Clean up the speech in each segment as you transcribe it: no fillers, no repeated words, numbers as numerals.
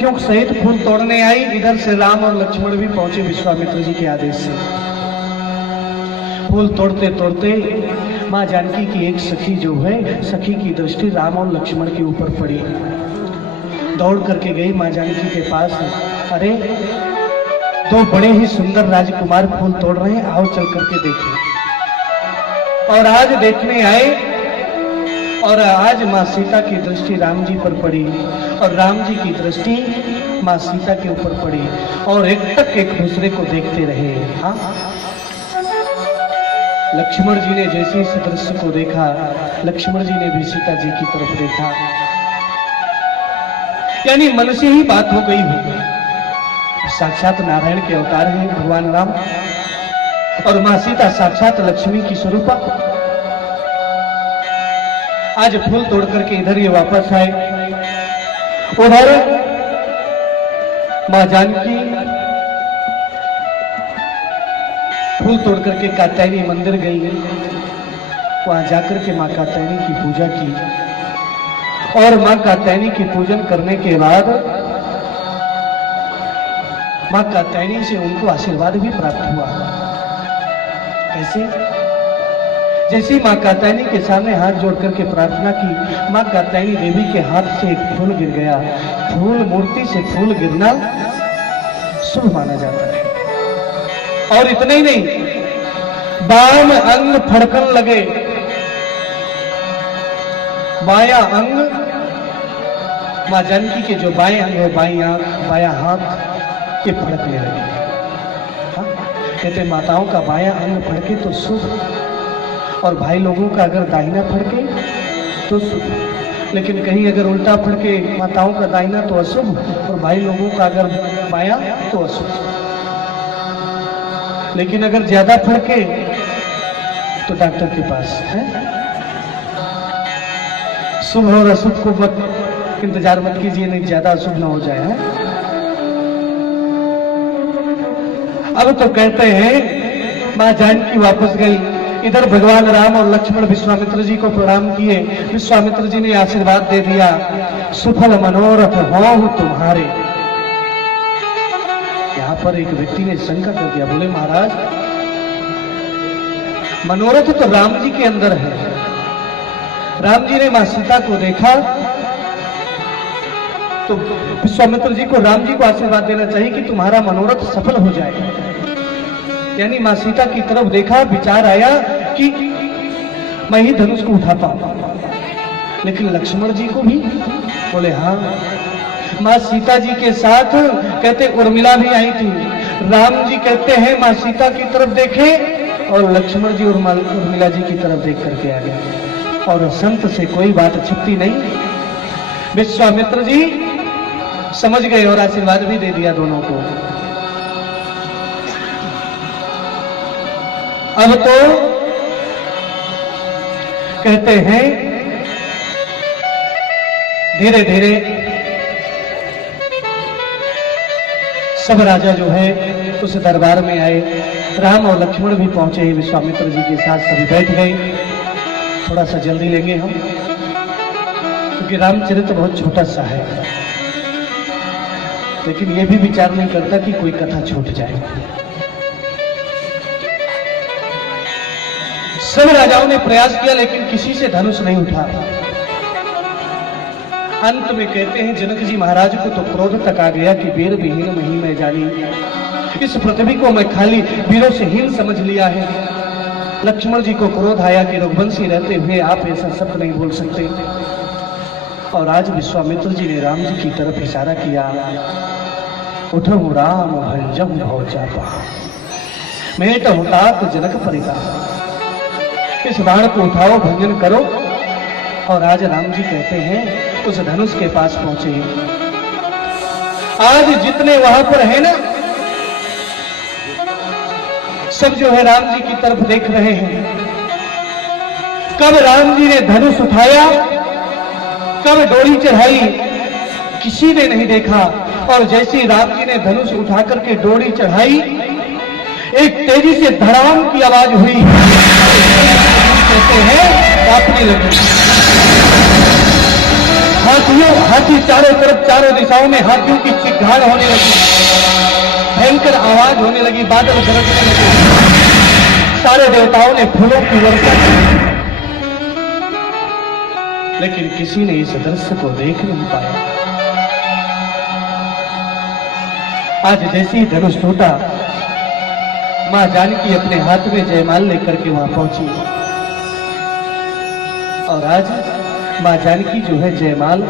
क्यों सहित फूल तोड़ने आई। इधर से राम और लक्ष्मण भी पहुंचे विश्वामित्र जी के आदेश से। फूल तोड़ते तोड़ते मां जानकी की एक सखी जो है, सखी की दृष्टि राम और लक्ष्मण के ऊपर पड़ी। दौड़ करके गई मां जानकी के पास। अरे, दो बड़े ही सुंदर राजकुमार फूल तोड़ रहे हैं, आओ चल करके देखें। और आज देखने आए और आज मां सीता की दृष्टि राम जी पर पड़ी और राम जी की दृष्टि मां सीता के ऊपर पड़ी और एक तक एक दूसरे को देखते रहे। हाँ, लक्ष्मण जी ने जैसे इस दृश्य को देखा, लक्ष्मण जी ने भी सीता जी की तरफ देखा, यानी मन से ही बात हो गई हो। साक्षात नारायण के अवतार हैं भगवान राम और मां सीता साक्षात लक्ष्मी की स्वरूपा। आज फूल तोड़ करके इधर ये वापस आए। उधर मां जानकी फूल तोड़ करके कात्यायनी मंदिर गई। वहां जाकर के मां कात्यायनी की पूजा की और मां कात्यायनी की पूजन करने के बाद मां कात्यायनी से उनको आशीर्वाद भी प्राप्त हुआ। कैसे? जैसे मां कात्यायनी के सामने हाथ जोड़ करके प्रार्थना की, मां कात्यायनी देवी के हाथ से एक फूल गिर गया। फूल, मूर्ति से फूल गिरना शुभ माना जाता है। और इतना ही नहीं, बाम अंग फड़कन लगे। बाया अंग, मां जानकी के जो बाएं अंग है, बाई आंख, बाया हाथ, ये फड़कने लगे। कहते माताओं का बाया अंग फड़के तो शुभ, और भाई लोगों का अगर दाहिना फड़के तो शुभ। लेकिन कहीं अगर उल्टा फड़के माताओं का दाहिना तो अशुभ और भाई लोगों का अगर बाया तो अशुभ। लेकिन अगर ज्यादा फड़के तो डॉक्टर के पास है। शुभ और अशुभ को मत इंतजार मत कीजिए, नहीं ज्यादा अशुभ ना हो जाए। है? अब तो कहते हैं मां जानकी वापस गई। इधर भगवान राम और लक्ष्मण विश्वामित्र जी को प्रणाम किए। विश्वामित्र जी ने आशीर्वाद दे दिया, सुफल मनोरथ हो तुम्हारे। यहां पर एक व्यक्ति ने शंका कर दिया, बोले महाराज मनोरथ तो राम जी के अंदर है। राम जी ने मां सीता को देखा तो विश्वामित्र जी को, राम जी को आशीर्वाद देना चाहिए कि तुम्हारा मनोरथ सफल हो जाए। यानी मां सीता की तरफ देखा, विचार आया कि मैं ही धनुष को उठा पाऊं। लेकिन लक्ष्मण जी को भी बोले हाँ। मां सीता जी के साथ कहते उर्मिला भी आई थी। राम जी कहते हैं मां सीता की तरफ देखे और लक्ष्मण जी उर्मिला जी की तरफ देख करके आ गए। और संत से कोई बात छिपती नहीं। विश्वामित्र जी समझ गए और आशीर्वाद भी दे दिया दोनों को। अब तो कहते हैं धीरे धीरे सब राजा जो है उस दरबार में आए। राम और लक्ष्मण भी पहुंचे विश्वामित्र जी के साथ, सभी बैठ गए। थोड़ा सा जल्दी लेंगे हम, क्योंकि रामचरित्र बहुत छोटा सा है, लेकिन यह भी विचार नहीं करता कि कोई कथा छूट जाए। सब राजाओं ने प्रयास किया लेकिन किसी से धनुष नहीं उठा। अंत में कहते हैं जनक जी महाराज को तो क्रोध तक आ गया कि वीर विहीन मही मैं जानी। इस पृथ्वी को मैं खाली वीरों से हीन समझ लिया है। लक्ष्मण जी को क्रोध आया कि रघुवंशी रहते हुए आप ऐसा शब्द नहीं बोल सकते। और आज विश्वामित्र जी ने राम जी की तरफ इशारा किया, उठो राम भंजम भव चापा, मेट हुतात जनक परिताप। इस बाण को उठाओ, भंजन करो। और आज राम जी कहते हैं उस धनुष के पास पहुंचे। आज जितने वहां पर है ना, सब जो है राम जी की तरफ देख रहे हैं। कब राम जी ने धनुष उठाया, कब डोरी चढ़ाई, किसी ने नहीं देखा। और जैसे राम जी ने धनुष उठा करके डोरी चढ़ाई, एक तेजी से धड़ाम की आवाज हुई। कहते हैं कांपने लगे। हाथी चारों तरफ, चारों दिशाओं में हाथियों की चिल्लाहट होने लगी, भयंकर आवाज होने लगी, बादल गरजने लगे, सारे देवताओं ने फूलों की वर्षा की, लेकिन किसी ने इस दृश्य को देख नहीं पाया। आज जैसे ही धनुष टूटा, मां जानकी अपने हाथ में जयमाल लेकर के वहां पहुंची, और आज मां जानकी जो है जयमाल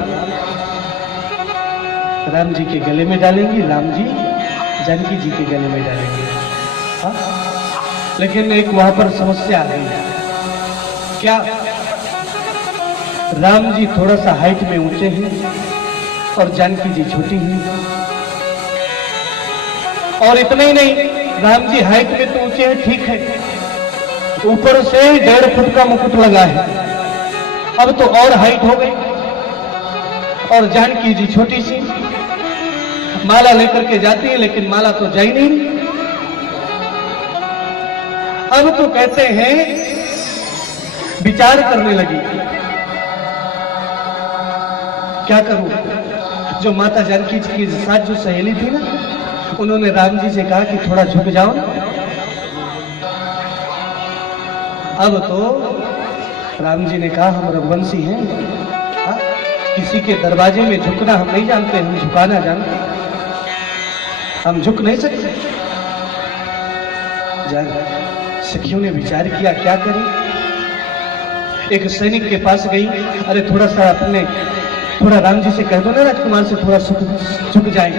राम जी के गले में डालेंगी, राम जी जानकी जी के गले में डालेंगे। हाँ? लेकिन एक वहां पर समस्या आ गई। क्या? राम जी थोड़ा सा हाइट में ऊंचे हैं और जानकी जी छोटी हैं, और इतना ही नहीं, राम जी हाइट में तो ऊंचे हैं, ठीक है, ऊपर से 1.5 फुट का मुकुट लगा है, अब तो और हाइट हो गई, और जानकी जी छोटी सी माला लेकर के जाती है, लेकिन माला तो जा ही नहीं। अब तो कहते हैं विचार करने लगी, क्या करूं? जो माता जानकी जी के साथ जो सहेली थी ना, उन्होंने राम जी से कहा कि थोड़ा झुक जाओ। अब तो राम जी ने कहा हम रघुवंशी हैं, हा? किसी के दरवाजे में झुकना हम नहीं जानते, हम झुकाना जानते, हम झुक नहीं सकते। सखियों ने विचार किया क्या करें। एक सैनिक के पास गई, अरे थोड़ा राम जी से कह दो ना, राजकुमार से थोड़ा झुक जाए।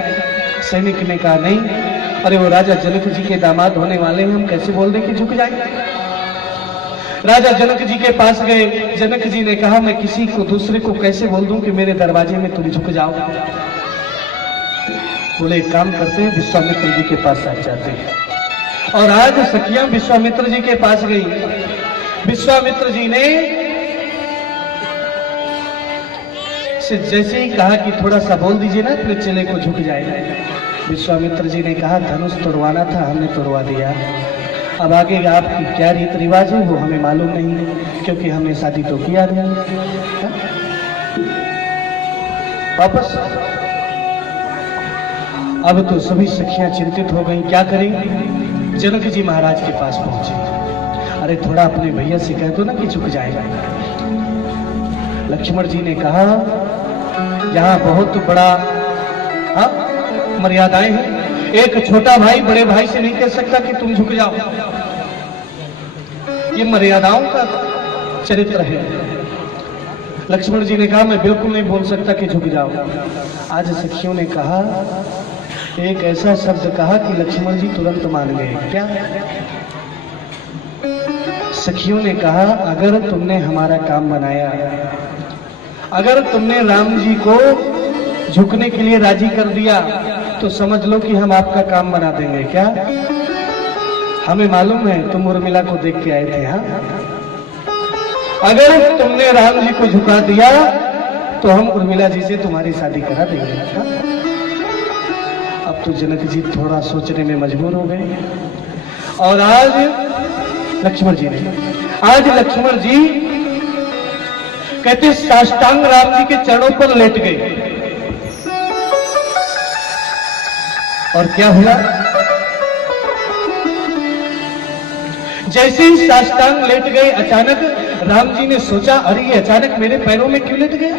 सैनिक ने कहा नहीं, अरे वो राजा जनक जी के दामाद होने वाले हैं, हम कैसे बोल दें कि झुक जाए। राजा जनक जी के पास गए, जनक जी ने कहा मैं किसी को दूसरे को कैसे बोल दूं कि मेरे दरवाजे में तुम झुक जाओ। बोले एक काम करते हैं, विश्वामित्र जी के पास आ जाते हैं। और आज सखियां विश्वामित्र जी के पास गई। विश्वामित्र जी ने जैसे ही कहा कि थोड़ा सा बोल दीजिए ना, अपने चेले को झुक जाए। विश्वामित्र जी ने कहा धनुष तोड़वाना था, हमने तोड़वा दिया, अब आगे आपकी क्या रीत रिवाज है वो हमें मालूम नहीं, क्योंकि हमने शादी तो किया नहीं। वापस अब तो सभी सखियां चिंतित हो गई, क्या करें। जनक जी महाराज के पास पहुंचे, अरे थोड़ा अपने भैया से कह दो ना कि झुक जाएगा। लक्ष्मण जी ने कहा यहाँ बहुत बड़ा मर्यादाएं हैं, एक छोटा भाई बड़े भाई से नहीं कह सकता कि तुम झुक जाओ, ये मर्यादाओं का चरित्र है। लक्ष्मण जी ने कहा मैं बिल्कुल नहीं बोल सकता कि झुक जाओ। आज सखियों ने कहा, एक ऐसा शब्द कहा कि लक्ष्मण जी तुरंत मान गए। क्या? सखियों ने कहा अगर तुमने हमारा काम बनाया, अगर तुमने राम जी को झुकने के लिए राजी कर दिया, तो समझ लो कि हम आपका काम बना देंगे। क्या? हमें मालूम है तुम उर्मिला को देख के आए थे। हाँ, अगर तुमने राम जी को झुका दिया तो हम उर्मिला जी से तुम्हारी शादी करा देंगे। हाँ? अब तो जनक जी थोड़ा सोचने में मजबूर हो गए, और आज लक्ष्मण जी कहते साष्टांग राम जी के चरणों पर लेट गए। और क्या हुआ? जैसे ही साष्टांग लेट गए, अचानक राम जी ने सोचा अरे ये अचानक मेरे पैरों में क्यों लेट गया।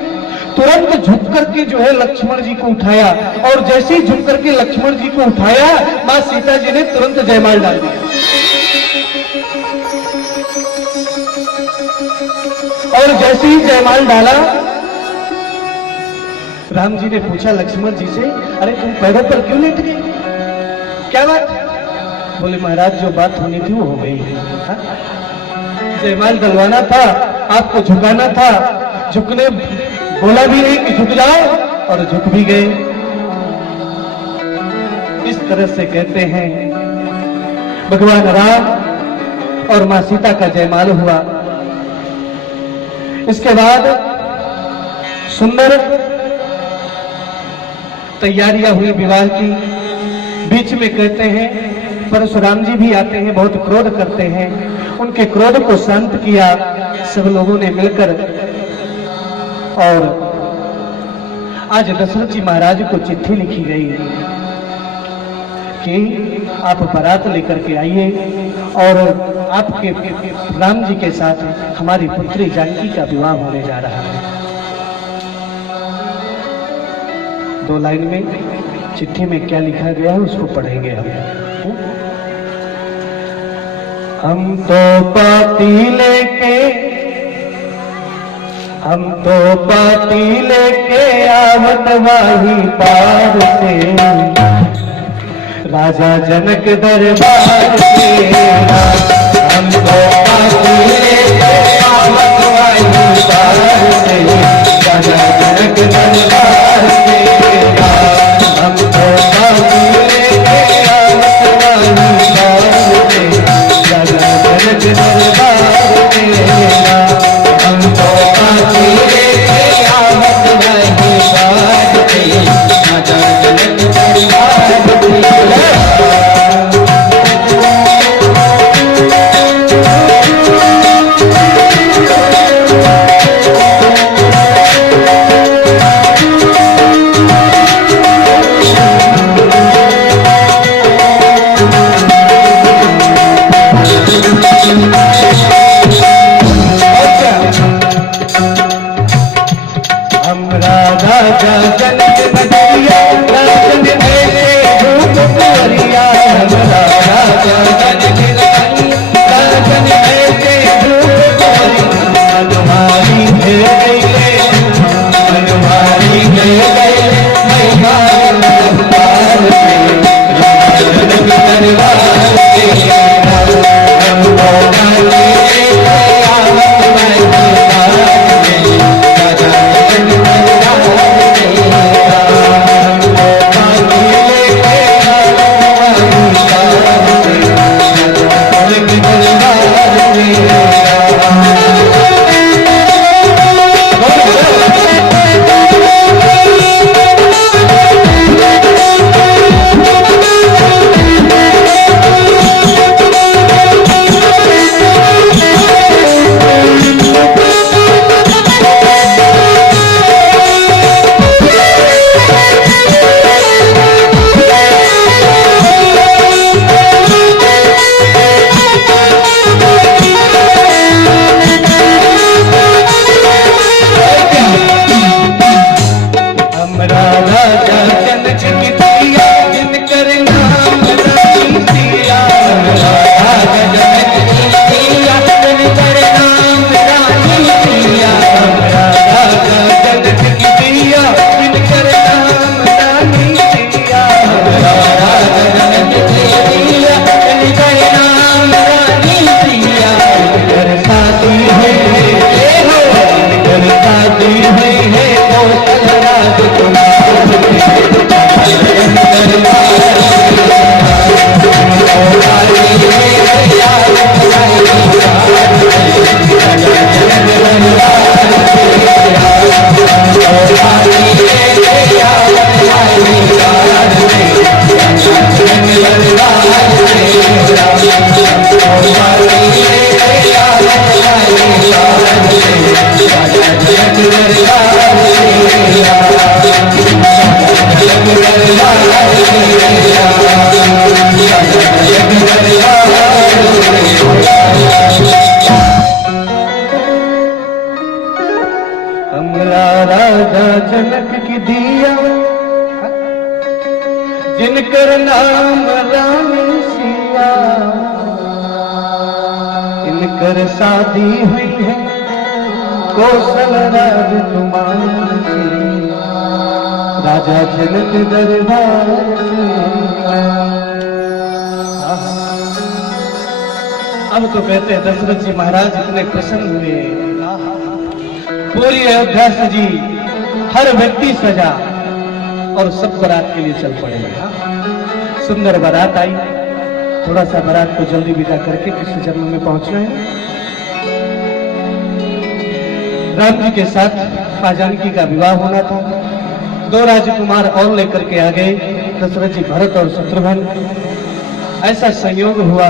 तुरंत झुक करके जो है लक्ष्मण जी को उठाया, और जैसे ही झुक करके लक्ष्मण जी को उठाया, मां सीता जी ने तुरंत जयमाल डाल दिया। और जैसे ही जयमाल डाला, राम जी ने पूछा लक्ष्मण जी से, अरे तुम पैरों पर क्यों लेट गए, क्या बात? बोले महाराज जो बात होनी थी वो हो गई। जयमाल डलवाना था, आपको झुकाना था, झुकने बोला भी नहीं कि झुक जाओ, और झुक भी गए। इस तरह से कहते हैं भगवान राम और मां सीता का जयमाल हुआ। इसके बाद सुंदर तैयारियां हुई विवाह की। बीच में कहते हैं परशुराम जी भी आते हैं, बहुत क्रोध करते हैं। उनके क्रोध को शांत किया सब लोगों ने मिलकर, और आज दशरथ जी महाराज को चिट्ठी लिखी गई कि आप बारात लेकर के आइए और आपके राम जी के साथ हमारी पुत्री जानकी का विवाह होने जा रहा है। 2 लाइन में चिट्ठी में क्या लिखा गया है उसको पढ़ेंगे हम तो पाती लेके आवत वाही पार से राजा जनक दरबार से हम तो पाती लेके आवत वाही पार से राजा जनक दरबार से हम तो पाती लेके आवत वाही पार से राजा जनक दरबार से हम तो पाती लेके आवत वाही पार से राजा जनक दरबार जनक की दिया जिनकर नाम राम सिया, इनकर शादी हुई है कौशल राजकुमार से, राजा जनक दरबार से। अब तो कहते हैं दशरथ जी महाराज इतने प्रसन्न हुए, पूरी अयोध्या सजी, हर व्यक्ति सजा और सब बारात के लिए चल पड़े। सुंदर बारात आई, थोड़ा सा बारात को जल्दी विदा करके किसी जन्म में पहुंचना है। राम जी के साथ मां जानकी का विवाह होना था। 2 राजकुमार और लेकर के आ गए, दशरथ जी, भरत और शत्रुघ्न। ऐसा संयोग हुआ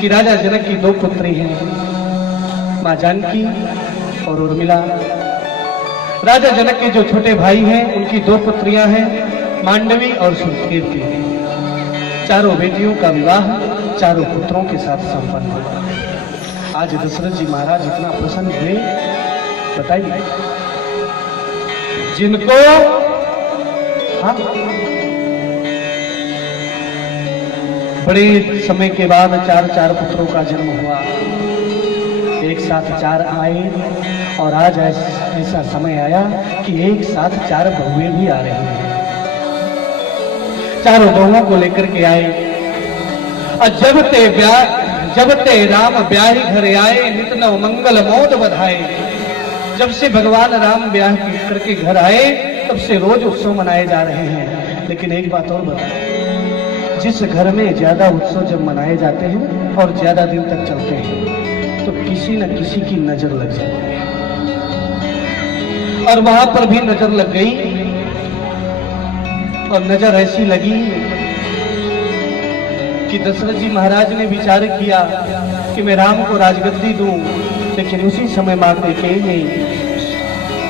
कि राजा जनक की 2 पुत्री हैं, मां जानकी और उर्मिला। राजा जनक के जो छोटे भाई हैं उनकी दो पुत्रियां हैं, मांडवी और सुकीर्ति। चारों बेटियों का विवाह चारों पुत्रों के साथ संपन्न हुआ। आज दशरथ जी महाराज इतना प्रसन्न हुए, बताइए। जिनको हाँ बड़े समय के बाद चार पुत्रों का जन्म हुआ, एक साथ चार आए, और आज ऐसा समय आया कि एक साथ चार बहुएं भी आ रही हैं। चारों बहुओं को लेकर के आए। और जब ते राम ब्याही घर आए, नित नव मंगल मोद बधाए। जब से भगवान राम ब्याह करके घर आए तब से रोज उत्सव मनाए जा रहे हैं। लेकिन एक बात और बताओ, जिस घर में ज्यादा उत्सव जब मनाए जाते हैं और ज्यादा दिन तक चलते हैं तो किसी न किसी की नजर लग जाती है, और वहां पर भी नजर लग गई। और नजर ऐसी लगी कि दशरथ जी महाराज ने विचार किया कि मैं राम को राजगद्दी दूं, लेकिन उसी समय मां कैकेयी ने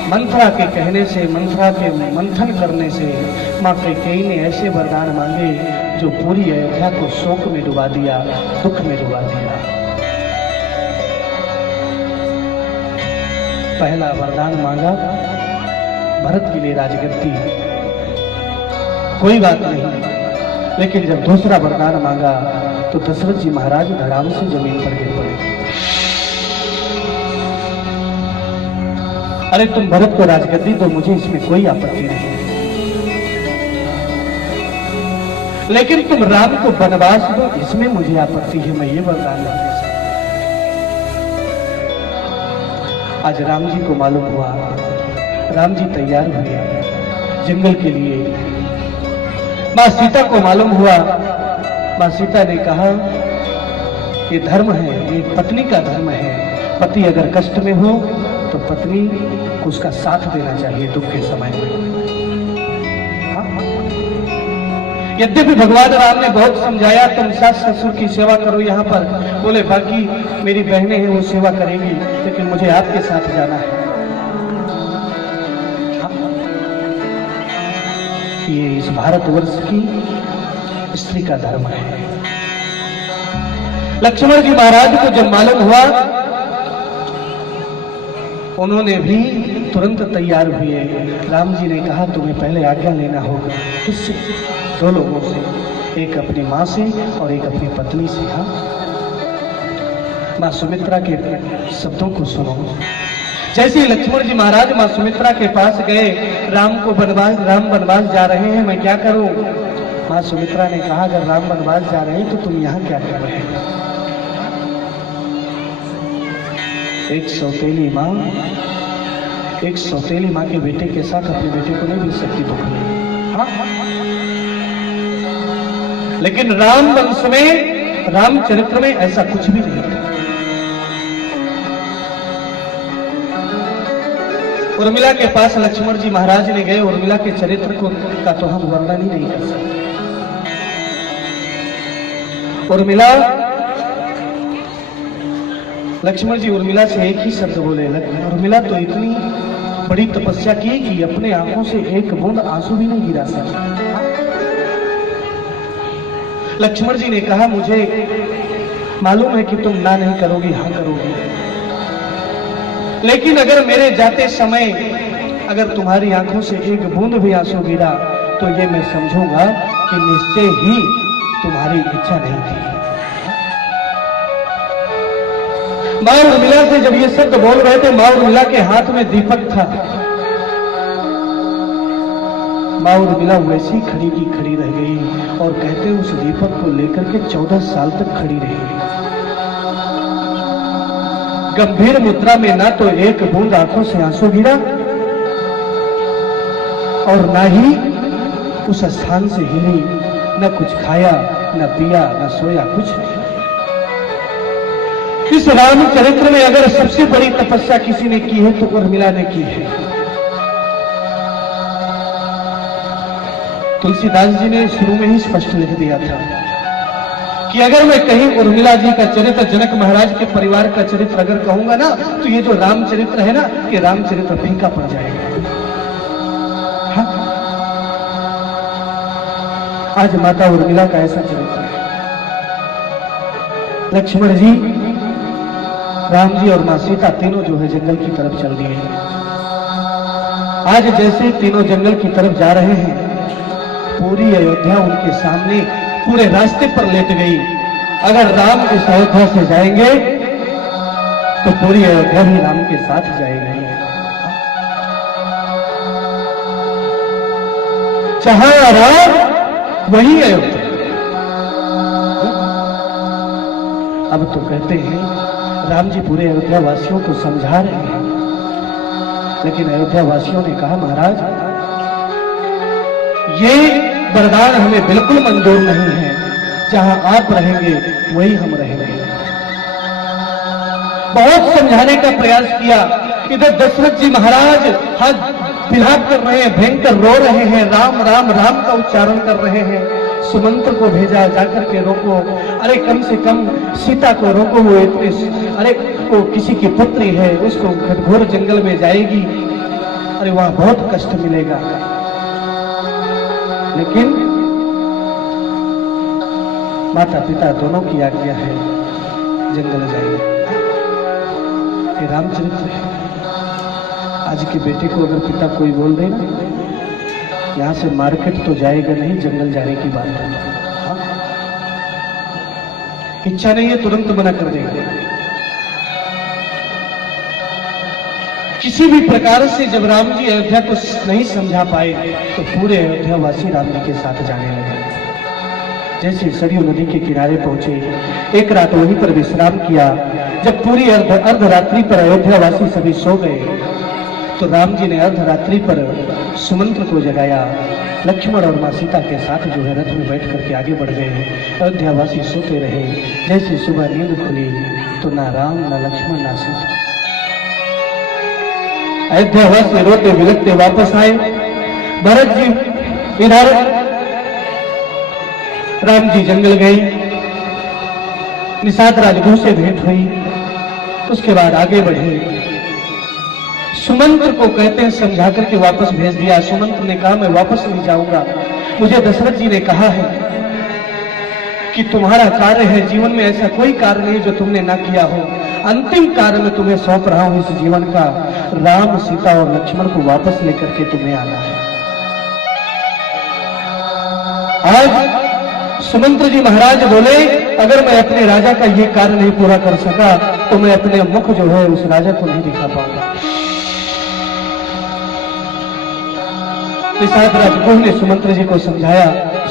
मंथरा के कहने से, मंथरा के मंथन करने से मां कैकेयी ने ऐसे वरदान मांगे जो पूरी अयोध्या को शोक में डुबा दिया, दुख में डुबा दिया। पहला वरदान मांगा भरत के लिए राजगद्दी, कोई बात नहीं। लेकिन जब दूसरा वरदान मांगा तो दशरथ जी महाराज धड़ाम से जमीन पर गिर पड़े। अरे तुम भरत को राजगद्दी दो, मुझे इसमें कोई आपत्ति नहीं, लेकिन तुम राम को वनवास दो, इसमें मुझे आपत्ति है। मैं ये वरदान नहीं दे सकता। आज राम जी को मालूम हुआ, राम जी तैयार हुए जंगल के लिए। मां सीता को मालूम हुआ, मां सीता ने कहा ये धर्म है, ये पत्नी का धर्म है। पति अगर कष्ट में हो तो पत्नी को उसका साथ देना चाहिए दुख के समय में। यद्यपि भगवान राम ने बहुत समझाया, तुम सास ससुर की सेवा करो यहाँ पर, बोले बाकी मेरी बहनें हैं वो सेवा करेंगी, लेकिन मुझे आपके साथ जाना है। ये इस भारतवर्ष की स्त्री का धर्म है। लक्ष्मण जी महाराज को जब मालूम हुआ, उन्होंने भी तुरंत तैयार हुए। राम जी ने कहा तुम्हें पहले आज्ञा लेना होगा। किससे? दो लोगों से, एक अपनी मां से और एक अपनी पत्नी से। हाँ, मां सुमित्रा के शब्दों को सुनो। जैसे ही लक्ष्मण जी महाराज मां सुमित्रा के पास गए, राम वनवास जा रहे हैं, मैं क्या करूं? मां सुमित्रा ने कहा अगर राम वनवास जा रहे हैं तो तुम यहां क्या कर रहे हो? एक सौतेली मां के बेटे के साथ अपने बेटे को नहीं मिल सकती दुख में। हाँ? लेकिन राम वंश में, रामचरित्र में ऐसा कुछ भी नहीं था। उर्मिला के पास लक्ष्मण जी महाराज ने गए। उर्मिला के चरित्र का तो हम वर्णन ही नहीं कर सकते। उर्मिला, लक्ष्मण जी उर्मिला से एक ही शब्द बोले। उर्मिला तो इतनी बड़ी तपस्या की कि अपने आंखों से एक बूंद आंसू भी नहीं गिरा सकी। लक्ष्मण जी ने कहा मुझे मालूम है कि तुम ना नहीं करोगी, हाँ करोगी, लेकिन अगर मेरे जाते समय अगर तुम्हारी आंखों से एक बूंद भी आंसू गिरा तो ये मैं समझूंगा कि निश्चय ही तुम्हारी इच्छा नहीं थी। मां उर्मिला से जब ये शब्द बोल रहे थे, मां उर्मिला के हाथ में दीपक था। मां उर्मिला वैसी खड़ी की खड़ी रह गई और कहते उस दीपक को लेकर के 14 साल तक खड़ी रही। गंभीर मुद्रा में ना तो एक बूंद आंखों से आंसू गिरा और ना ही उस स्थान से हिली, न कुछ खाया, न पिया, न सोया, कुछ नहीं। इस रामचरित्र में अगर सबसे बड़ी तपस्या किसी ने की है तो उर्मिला ने की है। तुलसीदास जी ने शुरू में ही स्पष्ट लिख दिया था कि अगर मैं कहीं उर्मिला जी का चरित्र, जनक महाराज के परिवार का चरित्र अगर कहूंगा ना, तो ये जो रामचरित्र है ना, ये रामचरित्र फीका पड़ जाएगा। हाँ? आज माता उर्मिला का ऐसा चरित्र है। लक्ष्मण जी, राम जी और मां सीता तीनों जो है जंगल की तरफ चल दिए हैं। आज जैसे तीनों जंगल की तरफ जा रहे हैं, पूरी अयोध्या उनके सामने पूरे रास्ते पर लेट गई। अगर राम इस अयोध्या से जाएंगे तो पूरी अयोध्या भी राम के साथ जाएगी। जहां राम वही अयोध्या। अब तो कहते हैं राम जी पूरे अयोध्या वासियों को समझा रहे हैं, लेकिन अयोध्या वासियों ने कहा महाराज ये वरदान हमें बिल्कुल मंजूर नहीं है। जहां आप रहेंगे वही हम रहेंगे। बहुत समझाने का प्रयास किया। इधर दशरथ जी महाराज हाथ विलाप कर रहे हैं, भयंकर रो रहे हैं, राम राम राम का उच्चारण कर रहे हैं। सुमंत्र को भेजा, जाकर के रोको, अरे कम से कम सीता को रोको, वो इतने, अरे वो किसी की पुत्री है, उसको घनघोर जंगल में जाएगी, अरे वहां बहुत कष्ट मिलेगा। लेकिन माता पिता दोनों की आज्ञा है, जंगल जाइए। ये रामचरित्र है। आज के बेटे को अगर पिता कोई बोल दे ना, यहां से मार्केट तो जाएगा नहीं, जंगल जाने की बात है। हाँ? इच्छा नहीं है तुरंत मना कर देंगे। किसी भी प्रकार से जब राम जी अयोध्या को नहीं समझा पाए, तो पूरे अयोध्या वासी राम जी के साथ जाने लगे। जैसे सरयू नदी के किनारे पहुंचे, एक रात वहीं पर विश्राम किया। जब पूरी अर्धरात्रि पर अयोध्या वासी सभी सो गए, तो राम जी ने अर्धरात्रि पर सुमंत्र को जगाया। लक्ष्मण और मां सीता के साथ जो है रथ में बैठ करके आगे बढ़ गए। अयोध्या वासी सोते रहे। जैसे सुबह नींद खुली तो ना राम ना लक्ष्मण ना सीता। अयोध्या वासी रोते बिलखते वापस आए। भरत जी इधर, राम जी जंगल गए। निषाद राजगुरु से भेंट हुई। उसके बाद आगे बढ़े। सुमंत्र को कहते हैं समझा करके वापस भेज दिया। सुमंत्र ने कहा मैं वापस नहीं जाऊंगा, मुझे दशरथ जी ने कहा है कि तुम्हारा कार्य है, जीवन में ऐसा कोई कार्य नहीं जो तुमने ना किया हो। अंतिम कार्य में तुम्हें सौंप रहा हूं इस जीवन का। राम सीता और लक्ष्मण को वापस लेकर के तुम्हें आना है। आज सुमंत्र जी महाराज बोले अगर मैं अपने राजा का ये कार्य नहीं पूरा कर सका तो मैं अपने मुख जो है उस राजा को नहीं दिखा पाऊंगा। निषाद राजगुरु ने सुमंत्र जी को समझाया।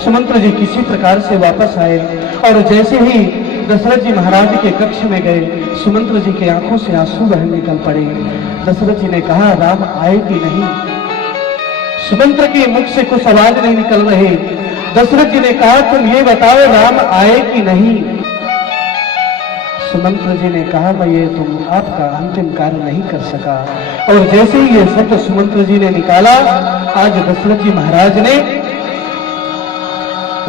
सुमंत्र जी किसी प्रकार से वापस आए और जैसे ही दशरथ जी महाराज के कक्ष में गए, सुमंत्र जी के आंखों से आंसू बह निकल पड़े। दशरथ जी ने कहा राम आए कि नहीं। सुमंत्र के मुख से कुछ आवाज नहीं निकल रहे। दशरथ जी ने कहा तुम ये बताओ राम आए कि नहीं। सुमंत्र जी ने कहा मैं ये तुम आपका अंतिम कार्य नहीं कर सका। और जैसे ही ये शब्द सुमंत्र जी ने निकाला, आज दशरथ जी महाराज ने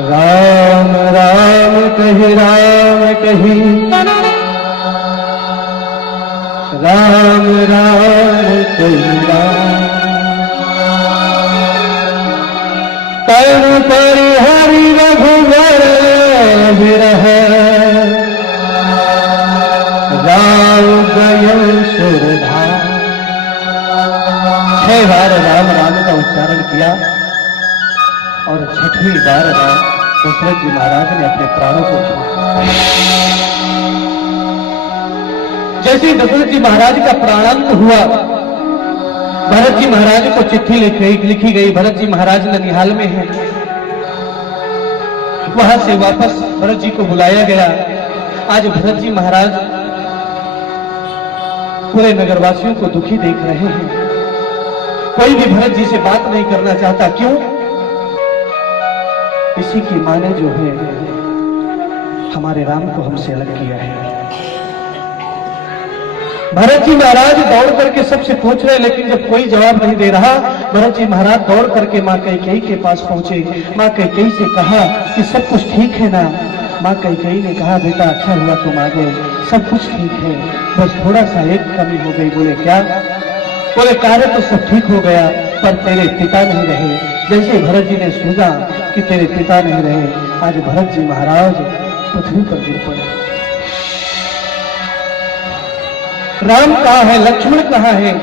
राम राम कही, राम कही, राम राम कही, राम कर्म पर हरि रघुवर विरह, राम गय सुरधाम। 6 बार राम राम का उच्चारण किया और 6वीं बार दशरथ जी महाराज ने अपने प्राणों को छोड़ा। जैसे दशरथ जी महाराज का प्राणांत हुआ, भरत जी महाराज को चिट्ठी लिखी गई। भरत जी महाराज ननिहाल में हैं। वहां से वापस भरत जी को बुलाया गया। आज भरत जी महाराज पूरे नगरवासियों को दुखी देख रहे हैं। कोई भी भरत जी से बात नहीं करना चाहता। क्यों? इसी की मां ने जो है हमारे राम को हमसे अलग किया है। भरत जी महाराज दौड़ करके सबसे पूछ रहे, लेकिन जब कोई जवाब नहीं दे रहा, भरत जी महाराज दौड़ करके मां कैकेयी के पास पहुंचे। मां कैकेयी से कहा कि सब कुछ ठीक है ना। माँ कैकेयी ने कहा, बेटा अच्छा हुआ तुम आ गए, सब कुछ ठीक है, बस थोड़ा सा एक कमी हो गई। बोले क्या? बोले कार्य तो सब ठीक हो गया, पर तेरे पिता नहीं रहे। जैसे भरत जी ने सुना कि तेरे पिता नहीं रहे, आज भरत जी महाराज पृथ्वी पर गिर पड़े। राम कहाँ है, लक्ष्मण कहाँ है?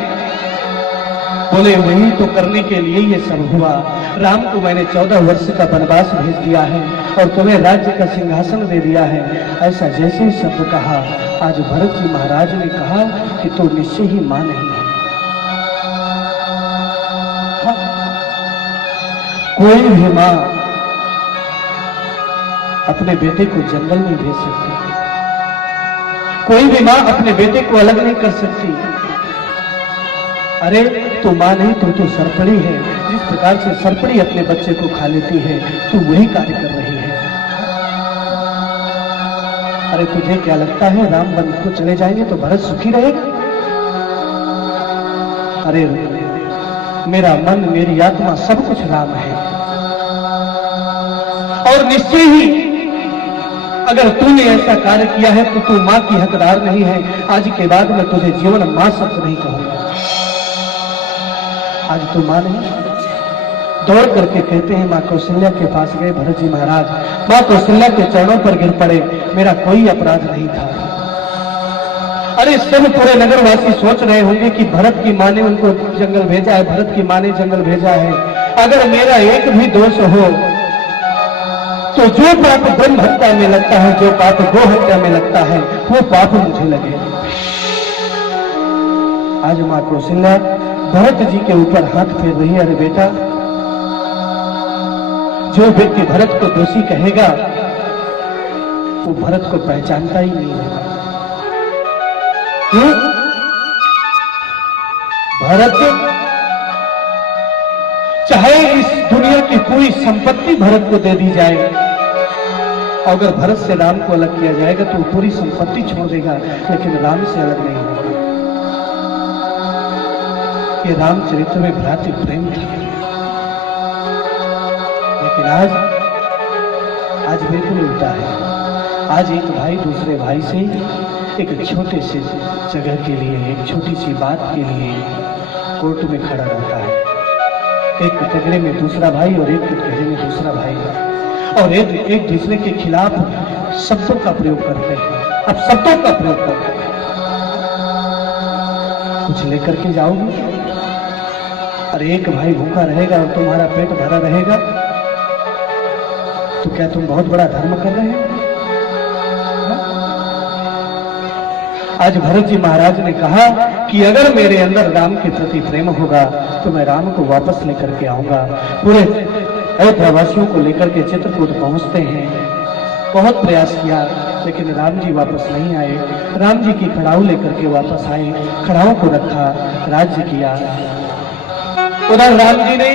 बोले वही तो करने के लिए ये सब हुआ। राम को मैंने 14 वर्ष का वनवास भेज दिया है और तुम्हें राज्य का सिंहासन दे दिया है। ऐसा जैसे ही शब्द कहा, आज भरत जी महाराज ने कहा कि तो निश्चय ही मां नहीं है। हाँ। कोई भी मां अपने बेटे को जंगल में भेज सकती, कोई भी मां अपने बेटे को अलग नहीं कर सकती। अरे तो मां नहीं तो सरपड़ी है। जिस प्रकार से सरपड़ी अपने बच्चे को खा लेती है, तू वही कार्य कर रही है। अरे तुझे क्या लगता है राम वन को चले जाएंगे तो भरत सुखी रहेगा? अरे मेरा मन, मेरी आत्मा, सब कुछ राम है। और निश्चय ही अगर तूने ऐसा कार्य किया है तो तू मां की हकदार नहीं है। आज के बाद मैं तुझे जीवन मां शब्द नहीं कहूंगा। आज तो मां नहीं। दौड़ करके कहते हैं, मां कौशल्या के पास गए भरत जी महाराज। मां कौशल्या के चरणों पर गिर पड़े, मेरा कोई अपराध नहीं था। अरे सब पूरे नगरवासी सोच रहे होंगे कि भरत की मां ने उनको जंगल भेजा है, भरत की मां ने जंगल भेजा है। अगर मेरा एक भी दोष हो तो जो पाप ब्रह्म हत्या में लगता है, जो पाप गो हत्या में लगता है, वो पाप मुझे लगे। आज मां कौशल्या भरत जी के ऊपर हाथ फेर रही है। अरे बेटा, जो व्यक्ति भरत को दोषी कहेगा वो भरत को पहचानता ही नहीं होगा। क्यों? भरत चाहे इस दुनिया की पूरी संपत्ति भरत को दे दी जाए, अगर भरत से राम को अलग किया जाएगा तो वो पूरी संपत्ति छोड़ देगा, लेकिन राम से अलग नहीं होगा। ये रामचरित्र में भ्रातृ प्रेम था। लेकिन आज बिल्कुल उल्टा है। आज एक भाई दूसरे भाई से एक छोटे से जगह के लिए, एक छोटी सी बात के लिए कोर्ट में खड़ा रहता है। एक कटघरे में दूसरा भाई और एक कटघरे में दूसरा भाई, और एक दूसरे के खिलाफ शब्दों का प्रयोग करते हैं। अब शब्दों का प्रयोग करते हैं, कुछ लेकर के जाओगे? अरे एक भाई भूखा रहेगा और तुम्हारा पेट भरा रहेगा तो क्या तुम बहुत बड़ा धर्म कर रहे हो? आज भरत जी महाराज ने कहा कि अगर मेरे अंदर राम के प्रति प्रेम होगा तो मैं राम को वापस लेकर के आऊंगा। पूरे अयोध्यावासियों को लेकर के चित्रकूट पहुंचते हैं। बहुत प्रयास किया लेकिन राम जी वापस नहीं आए। राम जी की खड़ाऊ लेकर के वापस आए, खड़ाऊ को रखा, राज्य किया। उधर राम जी ने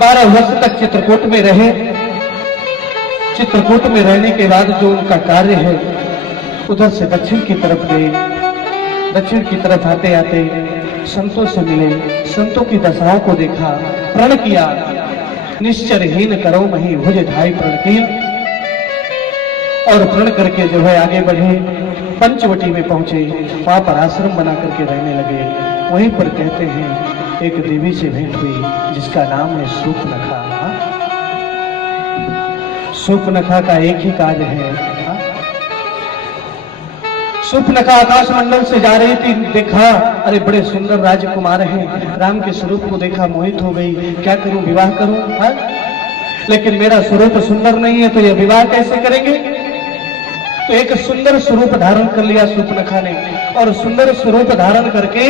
12 वर्ष तक चित्रकूट में रहे। चित्रकूट में रहने के बाद जो उनका कार्य है, उधर से दक्षिण की तरफ गए। दक्षिण की तरफ आते आते संतों से मिले, संतों की दशाओं को देखा, प्रण किया, निश्चरहीन करो मही भुज ढाई प्रण कीन, और प्रण करके जो है आगे बढ़े। पंचवटी में पहुंचे, वहां पर आश्रम बना करके रहने लगे। वहीं पर कहते हैं एक देवी से भेंट हुई जिसका नाम है सूपनखा। सूपनखा का एक ही कार्य है। सूपनखा आकाश मंडल से जा रही थी, देखा अरे बड़े सुंदर राजकुमार हैं, राम के स्वरूप को देखा, मोहित हो गई। क्या करूं, विवाह करूं? हा? लेकिन मेरा स्वरूप सुंदर नहीं है तो यह विवाह कैसे करेंगे? तो एक सुंदर स्वरूप धारण कर लिया सूपनखा ने, और सुंदर स्वरूप धारण करके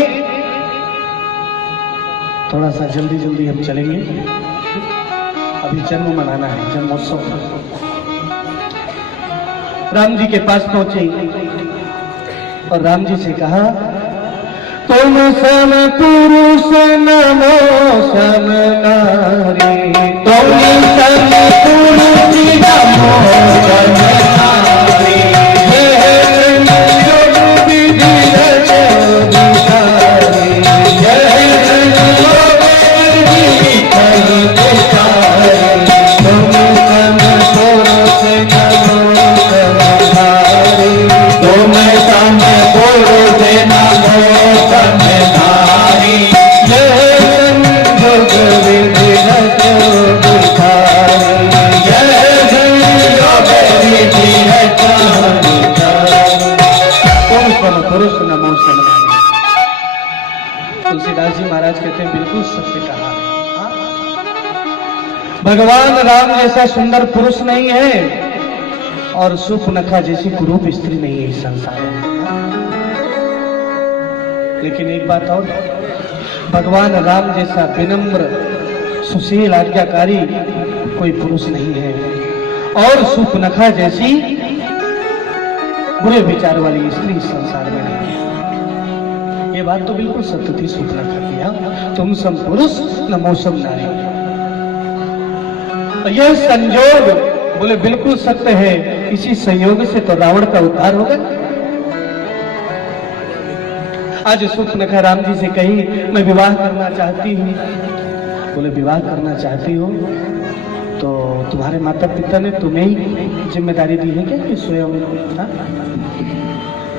थोड़ा सा जल्दी जल्दी हम चलेंगे, अभी जन्म मनाना है, जन्मोत्सव। राम जी के पास पहुंचे और राम जी से कहा, तुम सम पुरुष नमो सम नारी, तुम सम पुरुष नमो सम नारी, तुम सम पुरुष भगवान राम जैसा सुंदर पुरुष नहीं है और सुपनखा जैसी कुरूप स्त्री नहीं है इस संसार में। लेकिन एक बात और, भगवान राम जैसा विनम्र सुशील आज्ञाकारी कोई पुरुष नहीं है और सुपनखा जैसी बुरे विचार वाली स्त्री इस संसार में नहीं है। ये बात तो बिल्कुल सत्य थी सुपनखा की। हाँ, तुम सम पुरुष न मौसम नारी। यह संयोग बोले बिल्कुल सत्य है। इसी संयोग से तो रावण का उद्धार होगा। आज सुपनखा राम जी से कही मैं विवाह करना चाहती हूँ। बोले विवाह करना चाहती हो तो तुम्हारे माता पिता ने तुम्हें ही जिम्मेदारी दी है क्या कि स्वयं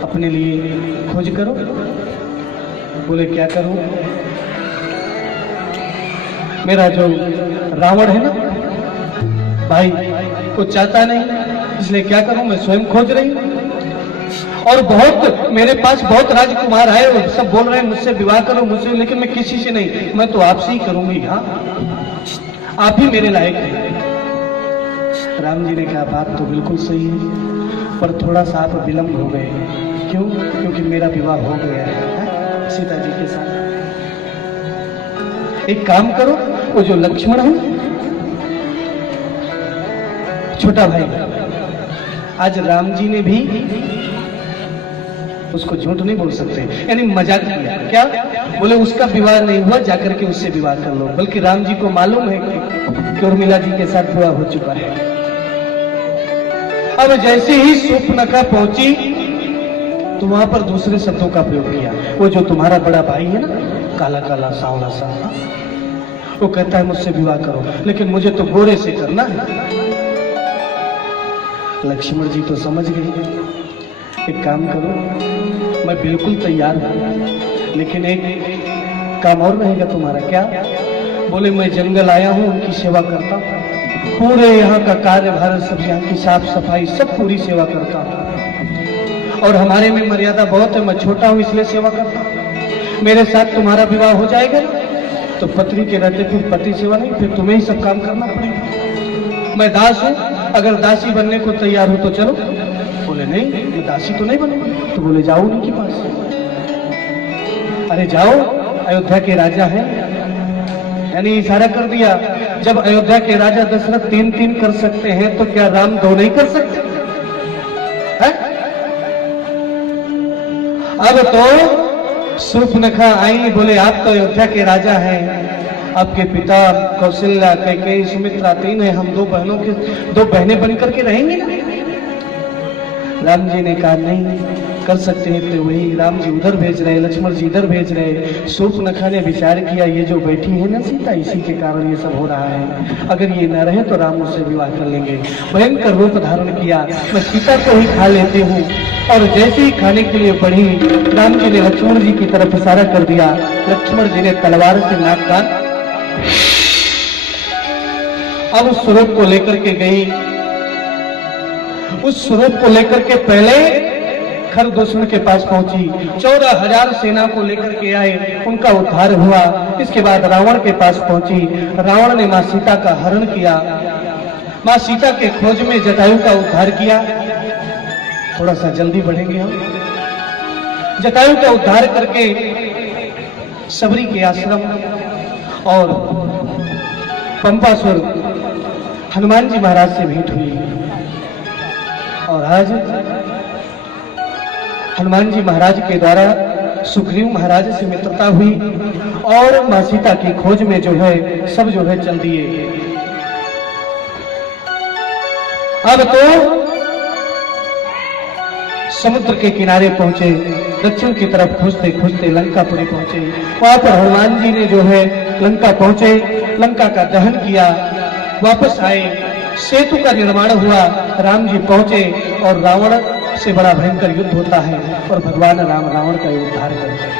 अपने लिए खोज करो। बोले क्या करूं, मेरा जो रावण है ना भाई वो चाहता नहीं, इसलिए क्या करूं मैं स्वयं खोज रही हूं। और बहुत मेरे पास बहुत राजकुमार आए और सब बोल रहे हैं मुझसे विवाह करो मुझसे, लेकिन मैं किसी से नहीं, मैं तो आपसे ही करूंगी। हाँ, आप ही मेरे लायक हैं। राम जी ने कहा बात तो बिल्कुल सही है पर थोड़ा सा आप विलंब हो गए। क्यों? क्योंकि मेरा विवाह हो गया है सीता जी के साथ। एक काम करो, वो जो लक्ष्मण है छोटा भाई, आज राम जी ने भी उसको झूठ नहीं बोल सकते, यानी मजाक किया। क्या? बोले उसका विवाह नहीं हुआ, जाकर के उससे विवाह कर लो। बल्कि राम जी को मालूम है कि उर्मिला जी के साथ विवाह हो चुका है। अब जैसे ही सुपनखा पहुंची तो वहां पर दूसरे शब्दों का प्रयोग किया। वो जो तुम्हारा बड़ा भाई है ना, काला काला सांवला सा, वो कहता है मुझसे विवाह करो, लेकिन मुझे तो गोरे से करना है। लक्ष्मण जी तो समझ गए। एक काम करो, मैं बिल्कुल तैयार हूं, लेकिन एक काम और रहेगा तुम्हारा। क्या? बोले मैं जंगल आया हूं, उनकी सेवा करता हूं, पूरे यहाँ का कार्यभार सब, यहाँ की साफ सफाई सब पूरी सेवा करता हूं। और हमारे में मर्यादा बहुत है, मैं छोटा हूं इसलिए सेवा करता हूं। मेरे साथ तुम्हारा विवाह हो जाएगा तो पत्नी के रहते फिर पति सेवा नहीं, फिर तुम्हें ही सब काम करना पड़ेगा। मैं दास हूं, अगर दासी बनने को तैयार हो तो चलो। बोले नहीं, मैं दासी तो नहीं बनूंगी। तो बोले जाओ उनके पास। अरे जाओ, अयोध्या के राजा हैं। यानी इशारा कर दिया, जब अयोध्या के राजा दशरथ 3 कर सकते हैं तो क्या राम 2 नहीं कर सकते है? अब तो सुपनखा आई, बोले आप तो अयोध्या के राजा हैं, आपके पिता कौशल्या कैकेयी सुमित्रा 3 है, हम 2 बहनें बनकर के रहेंगे ना। राम जी ने कहा नहीं कर सकते हैं। तो वही राम जी उधर भेज रहे, लक्ष्मण जी इधर भेज रहे। सुपनखा ने विचार किया ये जो बैठी है ना सीता, इसी के कारण ये सब हो रहा है। अगर ये न रहे तो राम उससे विवाह कर लेंगे। भयंकर रूप धारण किया, मैं सीता को ही खा लेती हूँ। और जैसे ही खाने के लिए बढ़ी, राम जी ने लक्ष्मण जी की तरफ इशारा कर दिया। लक्ष्मण जी ने तलवार से नाक काट, अब उस स्वरूप को लेकर के गई। उस स्वरूप को लेकर के पहले खरदूषण के पास पहुंची, 14,000 सेना को लेकर के आए, उनका उद्धार हुआ। इसके बाद रावण के पास पहुंची, रावण ने मां सीता का हरण किया। मां सीता के खोज में जटायु का उद्धार किया। थोड़ा सा जल्दी बढ़ेंगे हम। जटायु का उद्धार करके सबरी के आश्रम और पंपासुर हनुमान जी महाराज से भेंट हुई। और आज हनुमान जी महाराज के द्वारा सुग्रीव महाराज से मित्रता हुई और मां सीता की खोज में जो है सब जो है चल दिए। अब तो समुद्र के किनारे पहुंचे, दक्षिण की तरफ खोजते खोजते लंकापुरी पहुंचे। वहां पर हनुमान जी ने जो है लंका पहुंचे, लंका का दहन किया, वापस आए, सेतु का निर्माण हुआ, राम जी पहुंचे और रावण से बड़ा भयंकर युद्ध होता है और भगवान राम रावण का उद्धार करते हैं।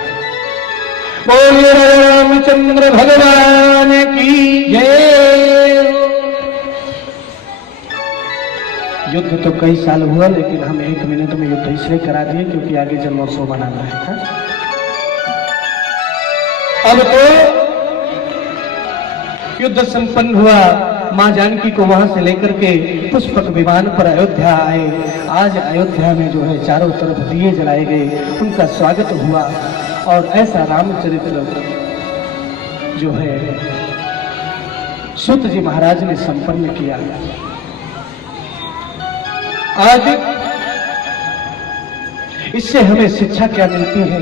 बोलिए रामचंद्र भगवान की जय। युद्ध तो कई साल हुआ, लेकिन हम 1 मिनट में युद्ध इसलिए करा दिए क्योंकि आगे जन्मोत्सव मनाना है। अब तो युद्ध संपन्न हुआ, माँ जानकी को वहां से लेकर के पुष्पक विमान पर अयोध्या आए। आज अयोध्या में जो है चारों तरफ दिए जलाए गए, उनका स्वागत हुआ और ऐसा रामचरित्र जो है सूत जी महाराज ने संपन्न किया। आज इससे हमें शिक्षा क्या मिलती है,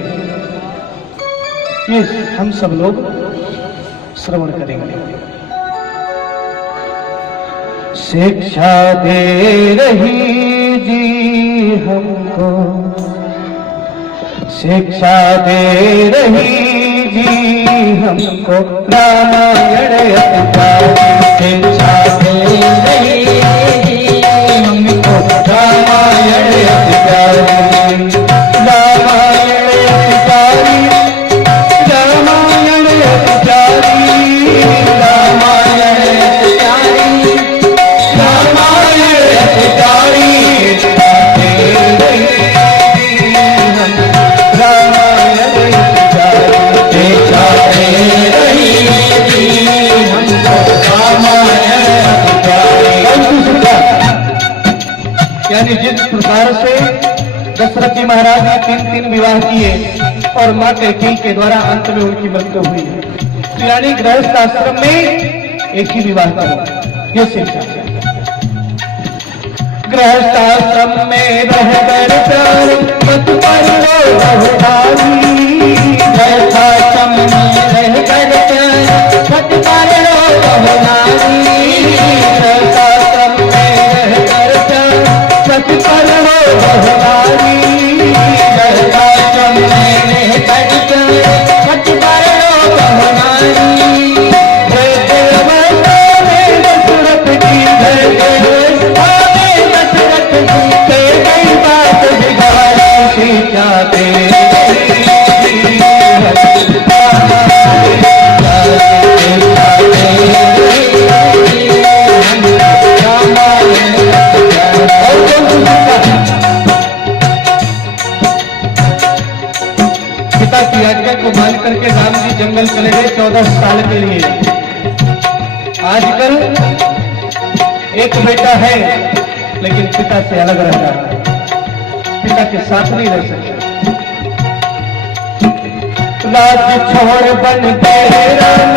ये हम सब लोग श्रवण करेंगे। शिक्षा दे रही जी हमको, शिक्षा दे रही जी हमको रामायण शिक्षा दे रही जी हमको रामायण रामायण यानी जिस प्रकार से दशरथ जी महाराज ने 3 विवाह किए और मां कैकेयी के द्वारा अंत में उनकी मृत्यु हुई, तो यानी गृहस्थ आश्रम में एक ही विवाह करो, ये शिक्षा। गृहस्थ आश्रम में रहकर प्यार मत करो बहुभागी, गृहस्थ आश्रम में रहकर प्यार मत करो बहुभागी, गृहस्थ आश्रम में रहकर प्यार मत करो बहुभागी, गृहस्थ आश्रम में रहकर प्यार मत करो बहुभागी। पिता की आज्ञा को मान करके राम जी जंगल चले गए 14 साल के लिए। आजकल एक बेटा है लेकिन पिता से अलग रह रहा है, पिता के साथ नहीं रह सकता। राज छोड़ बन गए राम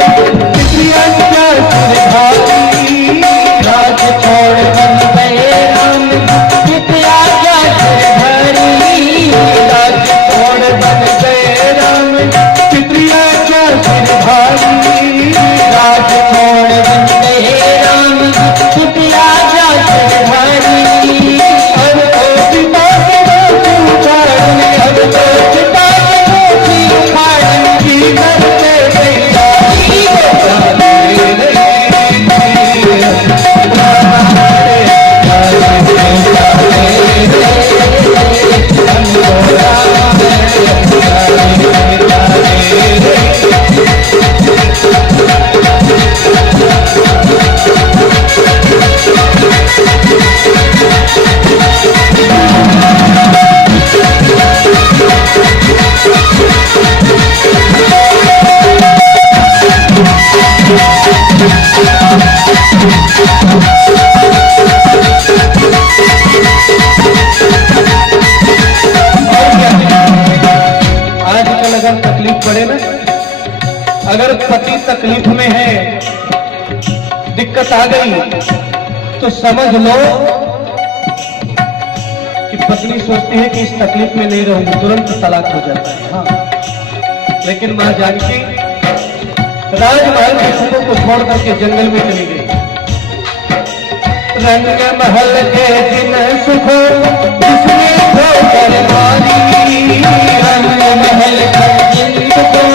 राज छोड़ बन गए राम पितिया क्या सिरधारी, राज छोड़ बन गए राम पितिया क्या सिरधारी, राज छोड़ बन गए राम पितिया क्या सिरधारी। अब तो पिता के दोषी उखाड़ने, अब तो पिता के दोषी उखाड़ने की करते तैयारी। आजकल अगर तकलीफ पड़े ना, अगर पति तकलीफ में है, दिक्कत आ गई तो समझ लो कि पत्नी सोचती है कि इस तकलीफ में नहीं रहूंगी, तुरंत तलाक हो जाता है। हाँ, लेकिन मां जानकी राजमहल के सुखों को छोड़ करके जंगल में चली गई। रंग महल के दिन सुखों जिसने ठोकर मारी, रंग महल के दिन सुखों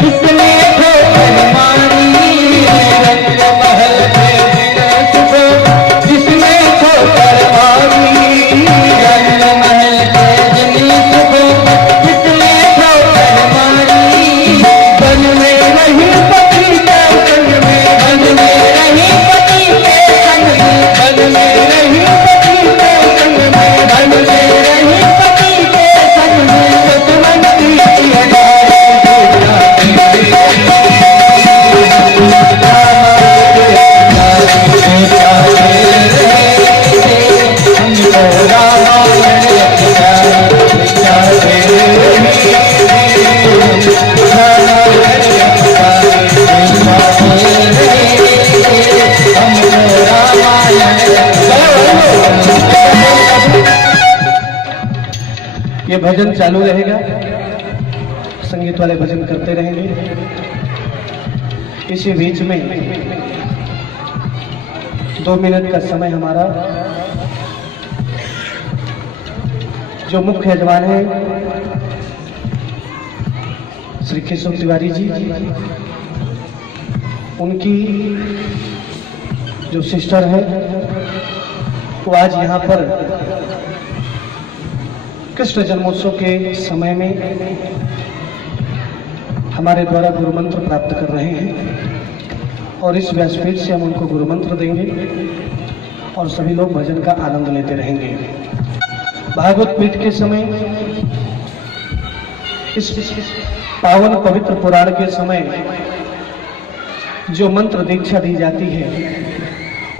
जिसने ठोकर मारी, रंग महल के दिन सुखों जिसने ठोकर मारी, रंग महल के दिन सुखों जिसने ठोकर मारी। बन में रही पति के संग में, बन में रही पति के संग में, बन में रही पति के संग में, बन में रही पति के संग में। भजन चालू रहेगा, संगीत वाले भजन करते रहेंगे। इसी बीच में 2 मिनट का समय हमारा जो मुख्य यजमान है श्री केशव तिवारी जी, उनकी जो सिस्टर है वो आज यहाँ पर कृष्ण जन्मोत्सव के समय में हमारे द्वारा गुरु मंत्र प्राप्त कर रहे हैं और इस व्यासपीठ से हम उनको गुरु मंत्र देंगे और सभी लोग भजन का आनंद लेते रहेंगे। भागवत पीठ के समय इस पावन पवित्र पुराण के समय जो मंत्र दीक्षा दी जाती है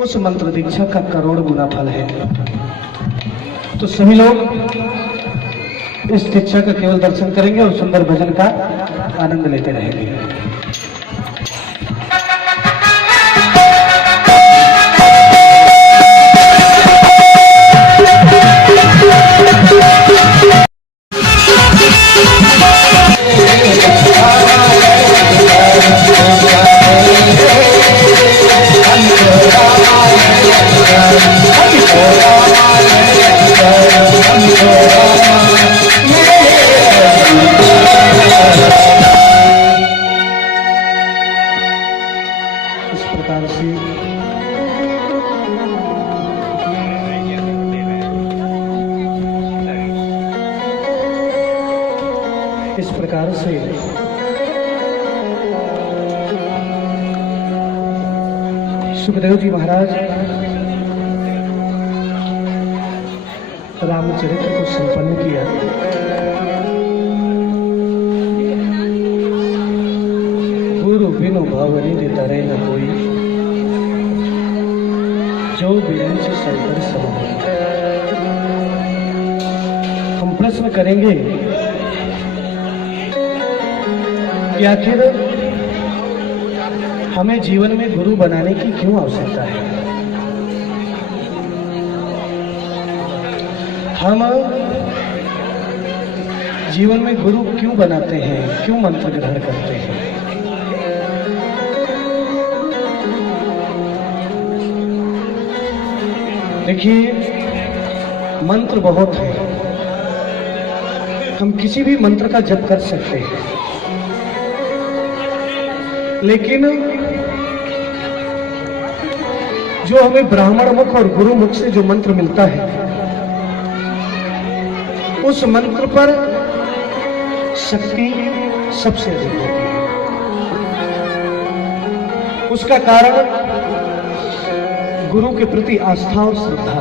उस मंत्र दीक्षा का करोड़ गुना फल है। तो सभी लोग इस दीक्षा का केवल दर्शन करेंगे और सुंदर भजन का आनंद लेते रहेंगे। इस प्रकार से सुखदेव जी महाराज रामचरित्र को संपन्न किया। गुरु बिनु भवनिधि तरे न कोई, जो बिरंच शंकर सम। हम प्रश्न करेंगे कि आखिर हमें जीवन में गुरु बनाने की क्यों आवश्यकता है? हम जीवन में गुरु क्यों बनाते हैं, क्यों मंत्र ग्रहण करते हैं? देखिए, मंत्र बहुत है, हम किसी भी मंत्र का जप कर सकते हैं, लेकिन जो हमें ब्राह्मण मुख और गुरु मुख से जो मंत्र मिलता है उस मंत्र पर शक्ति सबसे अधिक होती है। उसका कारण गुरु के प्रति आस्था और श्रद्धा।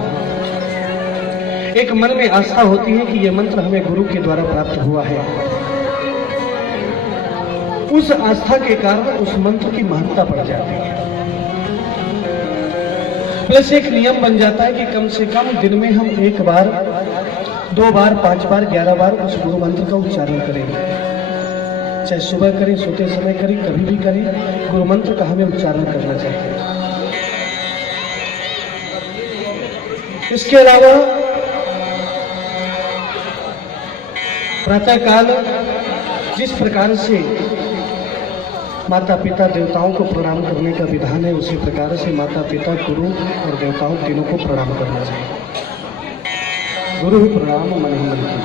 एक मन में आस्था होती है कि यह मंत्र हमें गुरु के द्वारा प्राप्त हुआ है। उस आस्था के कारण उस मंत्र की महत्ता बढ़ जाती है। प्लस एक नियम बन जाता है कि कम से कम दिन में हम 1 बार, 2 बार, 5 बार, 11 बार उस गुरु मंत्र का उच्चारण करेंगे। चाहे सुबह करें, सोते समय करें, कभी भी करें, गुरु मंत्र का हमें उच्चारण करना चाहिए। इसके अलावा प्रातः काल जिस प्रकार से माता पिता देवताओं को प्रणाम करने का विधान है, उसी प्रकार से माता पिता गुरु और देवताओं तीनों को प्रणाम करना चाहिए। गुरु ही प्रणाम मन ही मन की।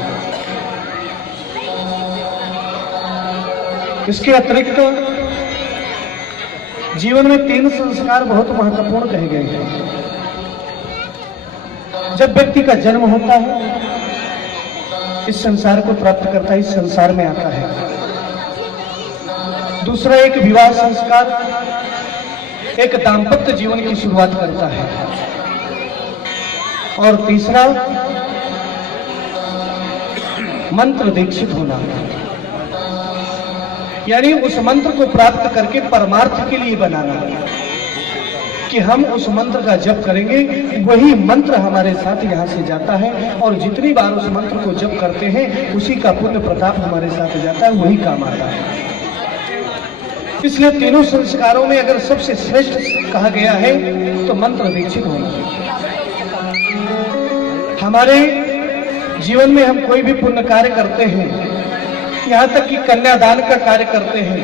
इसके अतिरिक्त जीवन में 3 संस्कार बहुत महत्वपूर्ण कहे गए हैं। जब व्यक्ति का जन्म होता है, इस संसार को प्राप्त करता है, इस संसार में आता है। दूसरा एक विवाह संस्कार, एक दाम्पत्य जीवन की शुरुआत करता है। और तीसरा मंत्र दीक्षित होना, यानी उस मंत्र को प्राप्त करके परमार्थ के लिए बनाना, कि हम उस मंत्र का जप करेंगे, वही मंत्र हमारे साथ यहाँ से जाता है और जितनी बार उस मंत्र को जप करते हैं उसी का पुण्य प्रताप हमारे साथ जाता है, वही काम आता है। इसलिए तीनों संस्कारों में अगर सबसे श्रेष्ठ कहा गया है तो मंत्र दीक्षित होना। हमारे जीवन में हम कोई भी पुण्य कार्य करते हैं, यहाँ तक कि कन्यादान का कार्य करते हैं,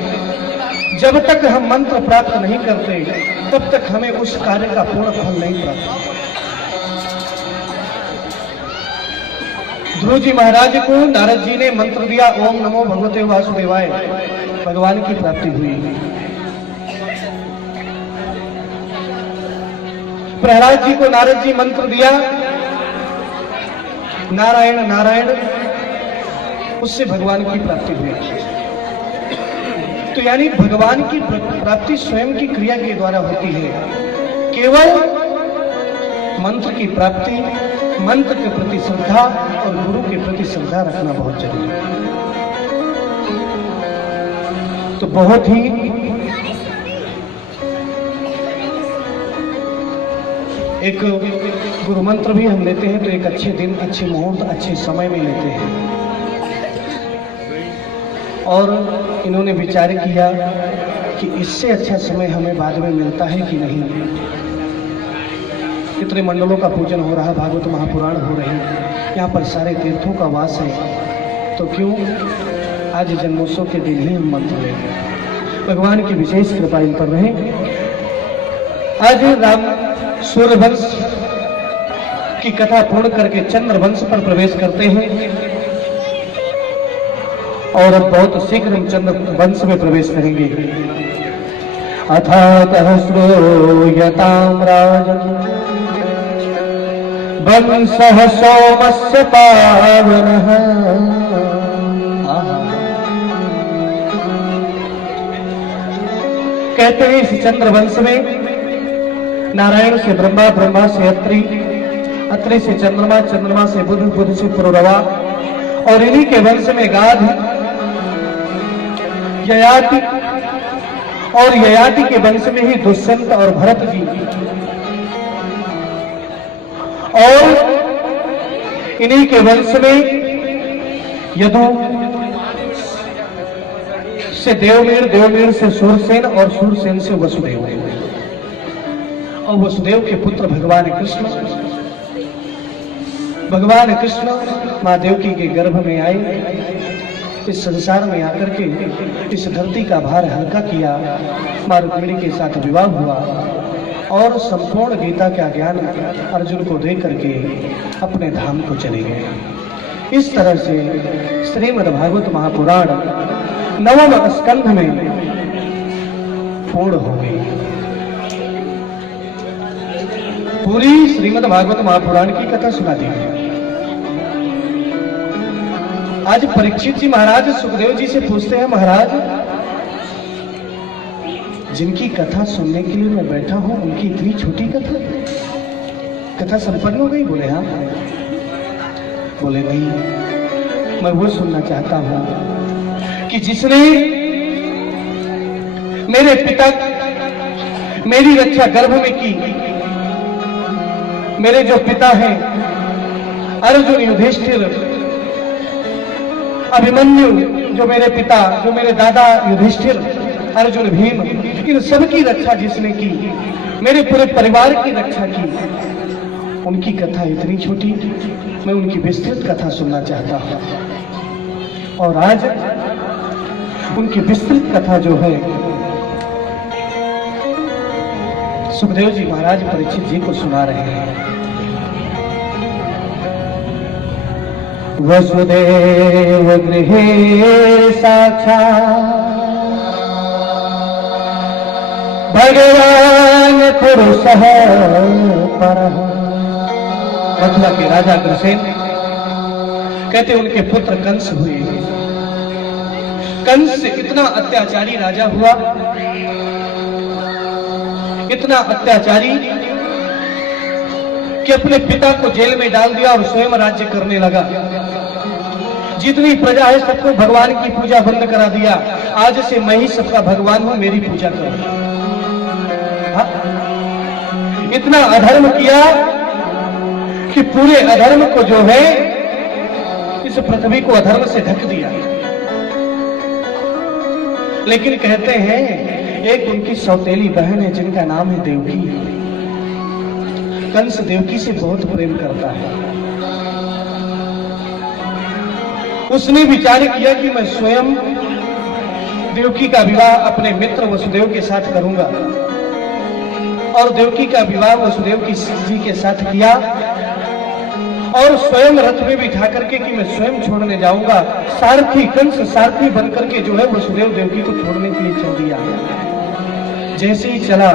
जब तक हम मंत्र प्राप्त नहीं करते तब तक हमें उस कार्य का पूर्ण फल नहीं प्राप्त। ध्रुव जी महाराज को नारद जी ने मंत्र दिया, ओम नमो भगवते वासुदेवाय, भगवान की प्राप्ति हुई। प्रहलाद जी को नारद जी मंत्र दिया, नारायण नारायण, उससे भगवान की प्राप्ति हुई। तो यानी भगवान की प्राप्ति स्वयं की क्रिया के द्वारा होती है। केवल मंत्र की प्राप्ति, मंत्र के प्रति श्रद्धा और गुरु के प्रति श्रद्धा रखना बहुत जरूरी है। तो बहुत ही एक गुरु मंत्र भी हम लेते हैं तो एक अच्छे दिन, अच्छे मुहूर्त, अच्छे समय में लेते हैं। और इन्होंने विचार किया कि इससे अच्छा समय हमें बाद में मिलता है कि नहीं। इतने मंडलों का पूजन हो रहा, भागवत महापुराण हो रहे हैं, यहाँ पर सारे तीर्थों का वास है, तो क्यों आज जन्मोत्सव के दिन ही हम मंत्र लें। भगवान की विशेष कृपा इन पर रहे। आज राम सूर्यवंश की कथा पूर्ण करके चंद्रवंश पर प्रवेश करते हैं और बहुत शीघ्र हम चंद्रवंश में प्रवेश करेंगे। अथातः श्रूयतां राजन् वंशः सोमस्य पावनः। कहते हैं इस चंद्रवंश में नारायण से ब्रह्मा, ब्रह्मा से अत्रि, अत्रि से चंद्रमा, चंद्रमा से बुध, बुध से पुरुरवा, और इन्हीं के वंश में गाध, ययाति, और ययाति के वंश में ही दुष्यंत और भरत जी, और इन्हीं के वंश में यदु से देवमीर, देवमीर से सूरसेन, और सूरसेन से वसुदेव, और वसुदेव के पुत्र भगवान कृष्ण। भगवान कृष्ण मां देवकी के गर्भ में आए, इस संसार में आकर के इस धरती का भार हल्का किया, मां रुक्मिणी के साथ विवाह हुआ और संपूर्ण गीता का ज्ञान अर्जुन को दे करके अपने धाम को चले गए। इस तरह से श्रीमद् भागवत महापुराण 9वें स्कंध में पूर्ण हो गई। पूरी श्रीमद् भागवत महापुराण की कथा सुना दी। आज परीक्षित जी महाराज सुखदेव जी से पूछते हैं, महाराज जिनकी कथा सुनने के लिए मैं बैठा हूं उनकी इतनी छोटी कथा संपन्न हो गई? बोले हाँ। बोले नहीं, मैं वो सुनना चाहता हूं कि जिसने मेरे पिता, मेरी रक्षा गर्भ में की, मेरे जो पिता हैं अर्जुन, युधिष्ठिर, अभिमन्यु, जो मेरे पिता, जो मेरे दादा युधिष्ठिर, अर्जुन, भीम, इन सबकी रक्षा जिसने की, मेरे पूरे परिवार की रक्षा की, उनकी कथा इतनी छोटी, मैं उनकी विस्तृत कथा सुनना चाहता हूं। और आज उनकी विस्तृत कथा जो है सुखदेव जी महाराज परीक्षित जी को सुना रहे हैं। वसुदेव गृहे साक्षात् भगवान पुरुषः परः। मथुरा के राजा अग्रसेन कहते उनके पुत्र कंस हुए। कंस इतना अत्याचारी राजा हुआ, इतना अत्याचारी कि अपने पिता को जेल में डाल दिया और स्वयं राज्य करने लगा। जितनी प्रजा है सबको भगवान की पूजा बंद करा दिया। आज से मैं ही सबका भगवान हूं, मेरी पूजा करो। इतना अधर्म किया कि पूरे अधर्म को जो है इस पृथ्वी को अधर्म से ढक दिया। लेकिन कहते हैं एक उनकी सौतेली बहन है जिनका नाम है देवकी। कंस देवकी से बहुत प्रेम करता है। उसने विचार किया कि मैं स्वयं देवकी का विवाह अपने मित्र वसुदेव के साथ करूंगा, और देवकी का विवाह वसुदेव की जी के साथ किया, और स्वयं रथ में बिठा करके कि मैं स्वयं छोड़ने जाऊंगा, सारथी कंस सारथी बनकर के जो है वसुदेव देवकी को छोड़ने के लिए चल दिया। जैसे ही चला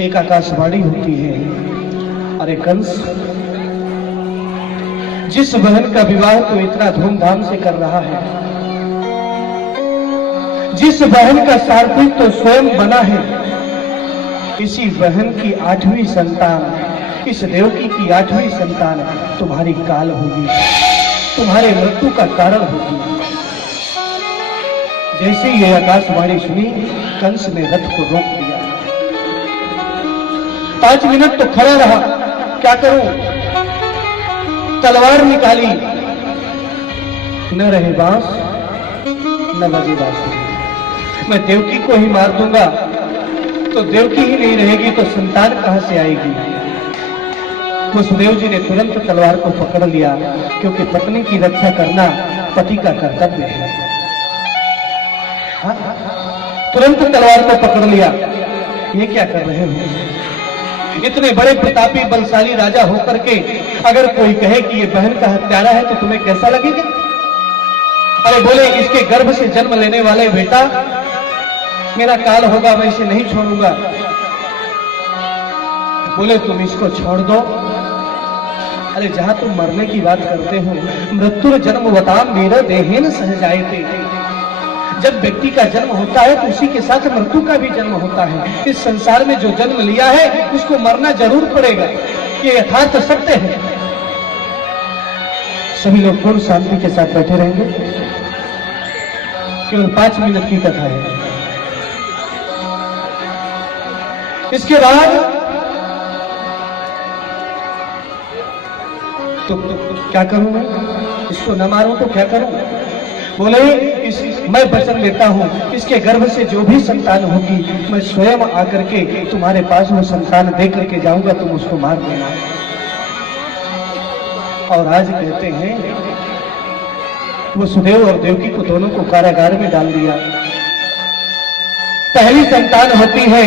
एक आकाशवाणी होती है, अरे कंस, जिस बहन का विवाह तो इतना धूमधाम से कर रहा है, जिस बहन का सारथी तो स्वयं बना है, इसी बहन की 8वीं संतान, इस देवकी की 8वीं संतान तुम्हारी काल होगी, तुम्हारे मृत्यु का कारण होगी। जैसे ये आकाशवाणी सुनी, कंस ने रथ को रोक दिया। 5 मिनट तो खड़ा रहा, क्या करूं, तलवार निकाली, न रहे बांस न बजे बांसुरी। मैं देवकी को ही मार दूंगा तो देवकी ही नहीं रहेगी तो संतान कहां से आएगी। वसुदेव जी ने तुरंत तलवार को पकड़ लिया, क्योंकि पत्नी की रक्षा करना पति का कर्तव्य है। हाँ? तुरंत तलवार को पकड़ लिया। ये क्या कर रहे हो? इतने बड़े प्रतापी बलशाली राजा होकर के अगर कोई कहे कि ये बहन का हत्यारा है तो तुम्हें कैसा लगेगा? अरे बोले, इसके गर्भ से जन्म लेने वाले बेटा मेरा काल होगा, मैं इसे नहीं छोड़ूंगा। बोले तुम इसको छोड़ दो। अरे जहां तुम मरने की बात करते हो, मृत्यु जन्म वताम मेरा देहेन सह जाए थे। जब व्यक्ति का जन्म होता है तो उसी के साथ मृत्यु का भी जन्म होता है। इस संसार में जो जन्म लिया है उसको मरना जरूर पड़ेगा, ये यथार्थ सत्य है। सभी लोग पूर्ण शांति के साथ बैठे रहेंगे, केवल 5 मिनट की कथा है। इसके बाद तो क्या करूं मैं, इसको न मारूं तो क्या करूं? बोले मैं वचन लेता हूं, इसके गर्भ से जो भी संतान होगी मैं स्वयं आकर के तुम्हारे पास वो संतान दे करके जाऊंगा, तुम उसको मार देना। और आज कहते हैं वसुदेव और देवकी को दोनों को कारागार में डाल दिया। पहली संतान होती है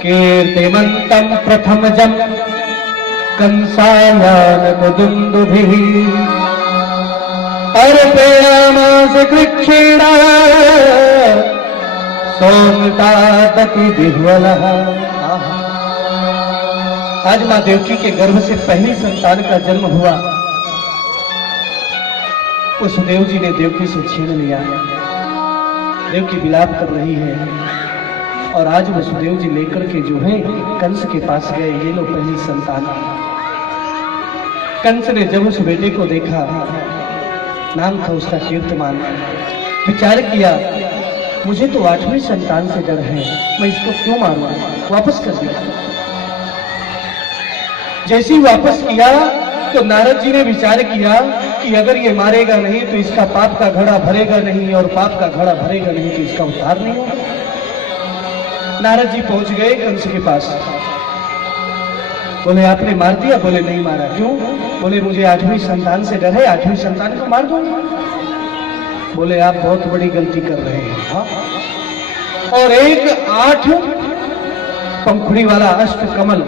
कीर्तिमंतम प्रथमजम कंसायान कुदुंदुभिः अर्पयामास कृच्छेणा सोमतातति विह्वलः। आज मां देवकी के गर्भ से पहली संतान का जन्म हुआ। वसुदेव जी ने देवकी से छीन लिया। देवकी विलाप कर रही है, और आज वसुदेव जी लेकर के जो है कंस के पास गए, ये लो पहली संतान। कंस ने जब उस बेटे को देखा, नाम था उसका कीर्तिमान, विचार किया मुझे तो 8वीं संतान से डर है, मैं इसको क्यों मारूं, वापस कर दिया। जैसे ही वापस किया तो नारद जी ने विचार किया कि अगर ये मारेगा नहीं तो इसका पाप का घड़ा भरेगा नहीं, और पाप का घड़ा भरेगा नहीं तो इसका उद्धार नहीं होगा। नारद जी पहुंच गए कंस के पास। बोले आपने मार दिया? बोले नहीं मारा। क्यों? बोले मुझे 8वीं संतान से डर है, 8वीं संतान को मार दूंगा। बोले आप बहुत बड़ी गलती कर रहे हैं। हाँ? और एक 8 पंखुड़ी वाला अष्ट कमल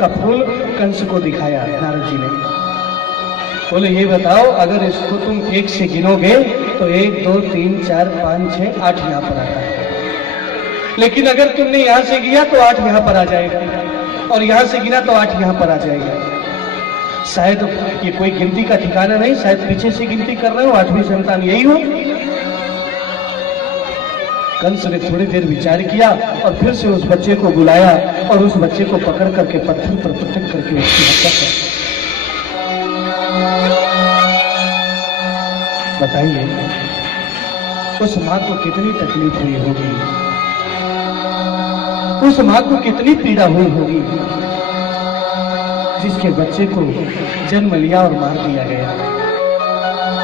का फूल कंस को दिखाया नारद जी ने। बोले ये बताओ, अगर इसको तुम 1 से गिनोगे तो 1 2 3 4 5 6 8 यहाँ पर आता है, लेकिन अगर तुमने यहां से गिना तो 8 यहां पर आ जाएगा, और यहां से गिना तो 8 यहां पर आ जाएगा। शायद ये कोई गिनती का ठिकाना नहीं, शायद पीछे से गिनती कर रहे हो, 8वीं संतान यही हो। कंस ने थोड़ी देर विचार किया और फिर से उस बच्चे को बुलाया और उस बच्चे को पकड़ करके पत्थर पर पटक करके उसकी हत्या कर। बताइए उस मां को कितनी तकलीफ हुई होगी, उस मां को कितनी पीड़ा हुई होगी जिसके बच्चे को जन्म लिया और मार दिया गया।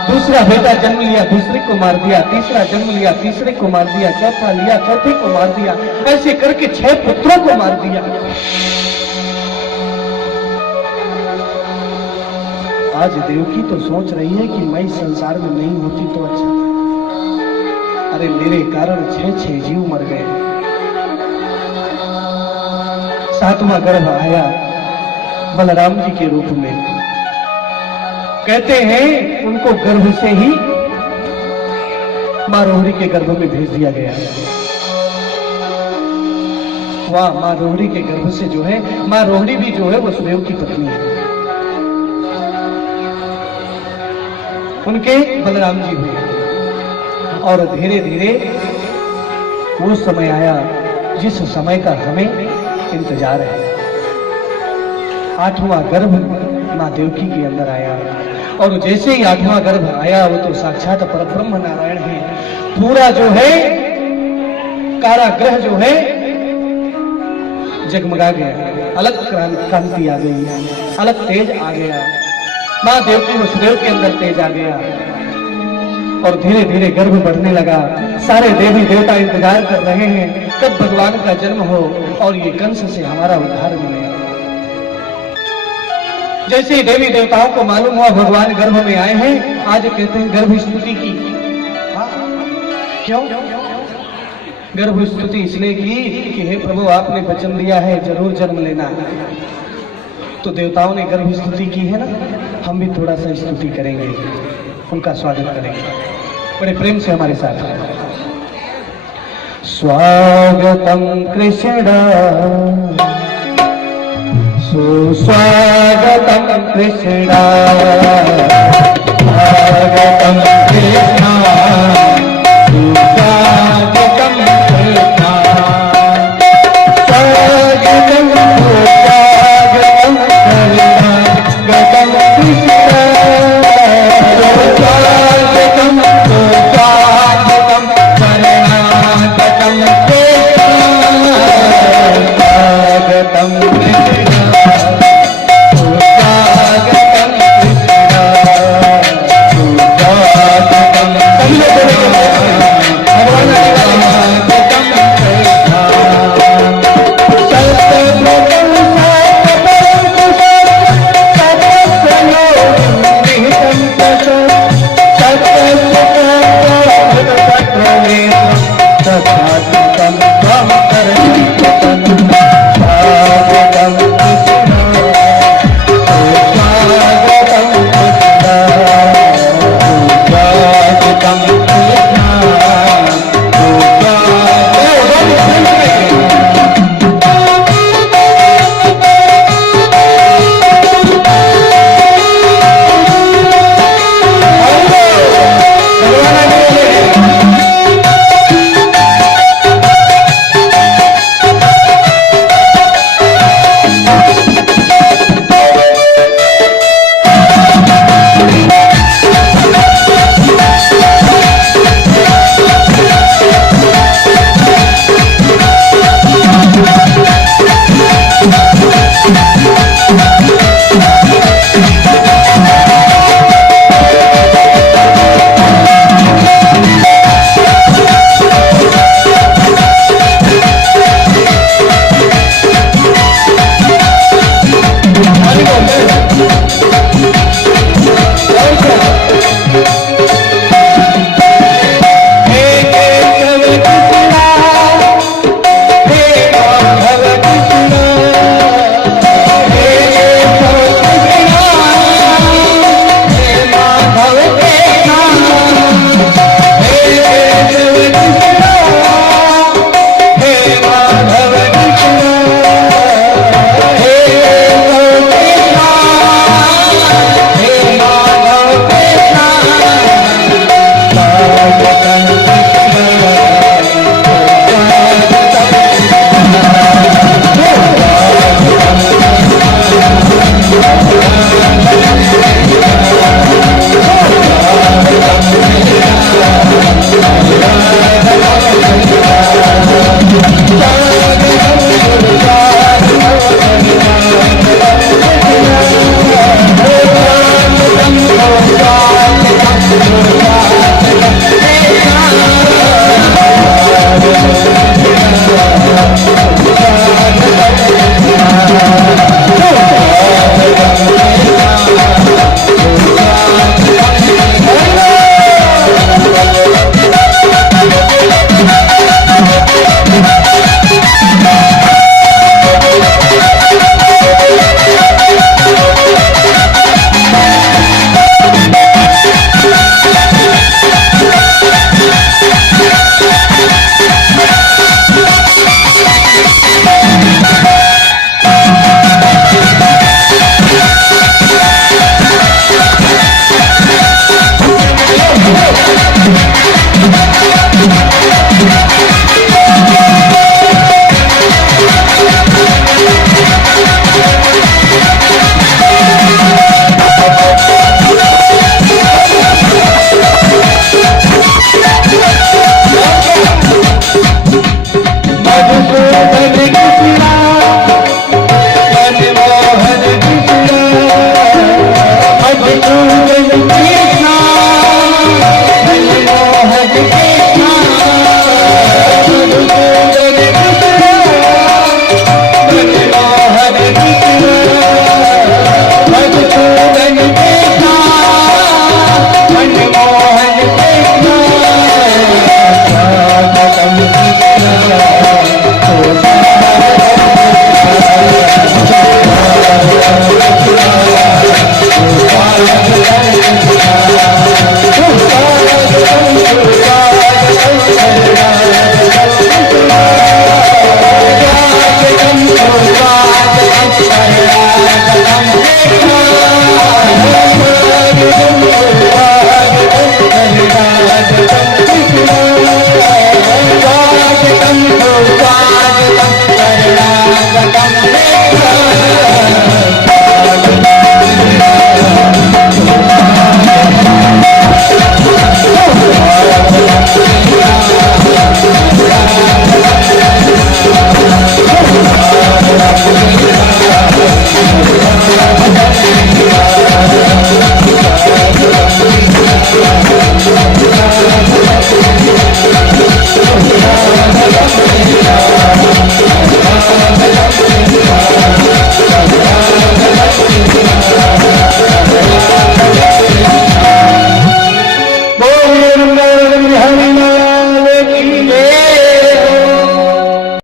दूसरा बेटा जन्म लिया, दूसरे को मार दिया, तीसरा जन्म लिया, तीसरे को मार दिया, चौथा लिया, चौथे को मार दिया, ऐसे करके 6 पुत्रों को मार दिया। आज देवकी तो सोच रही है कि मैं इस संसार में नहीं होती तो अच्छा। अरे मेरे कारण 6 जीव मर गए। 7वां गर्भ आया बलराम जी के रूप में। कहते हैं उनको गर्भ से ही मां रोहरी के गर्भ में भेज दिया गया। वाह, मां रोहरी के गर्भ से जो है, मां रोहरी भी जो है वो सुदेव की पत्नी है। उनके बलराम जी हुए और धीरे धीरे वो समय आया जिस समय का हमें इंतजार है। 8वां गर्भ मां देवकी के अंदर आया और जैसे ही 8वां गर्भ आया वो तो साक्षात परब्रह्म नारायण है। पूरा जो है कारागृह जो है जगमगा गया, अलग क्रांति आ गई, अलग तेज आ गया। मां देवकी वसुदेव के अंदर तेज आ गया और धीरे धीरे गर्भ बढ़ने लगा। सारे देवी देवता इंतजार कर रहे हैं कब भगवान का जन्म हो और ये कंस से हमारा उद्धार मिले। जैसे ही देवी देवताओं को मालूम हुआ भगवान गर्भ में आए हैं, आज कहते हैं गर्भ स्तुति की। क्यों गर्भ स्तुति? इसलिए की कि हे प्रभु आपने वचन दिया है जरूर जन्म लेना है। तो देवताओं ने गर्भ स्तुति की है ना, हम भी थोड़ा सा स्तुति करेंगे, उनका स्वागत करेंगे बड़े प्रेम से हमारे साथ। स्वागतम कृष्ण सुस्वागतम कृष्ण स्वागतम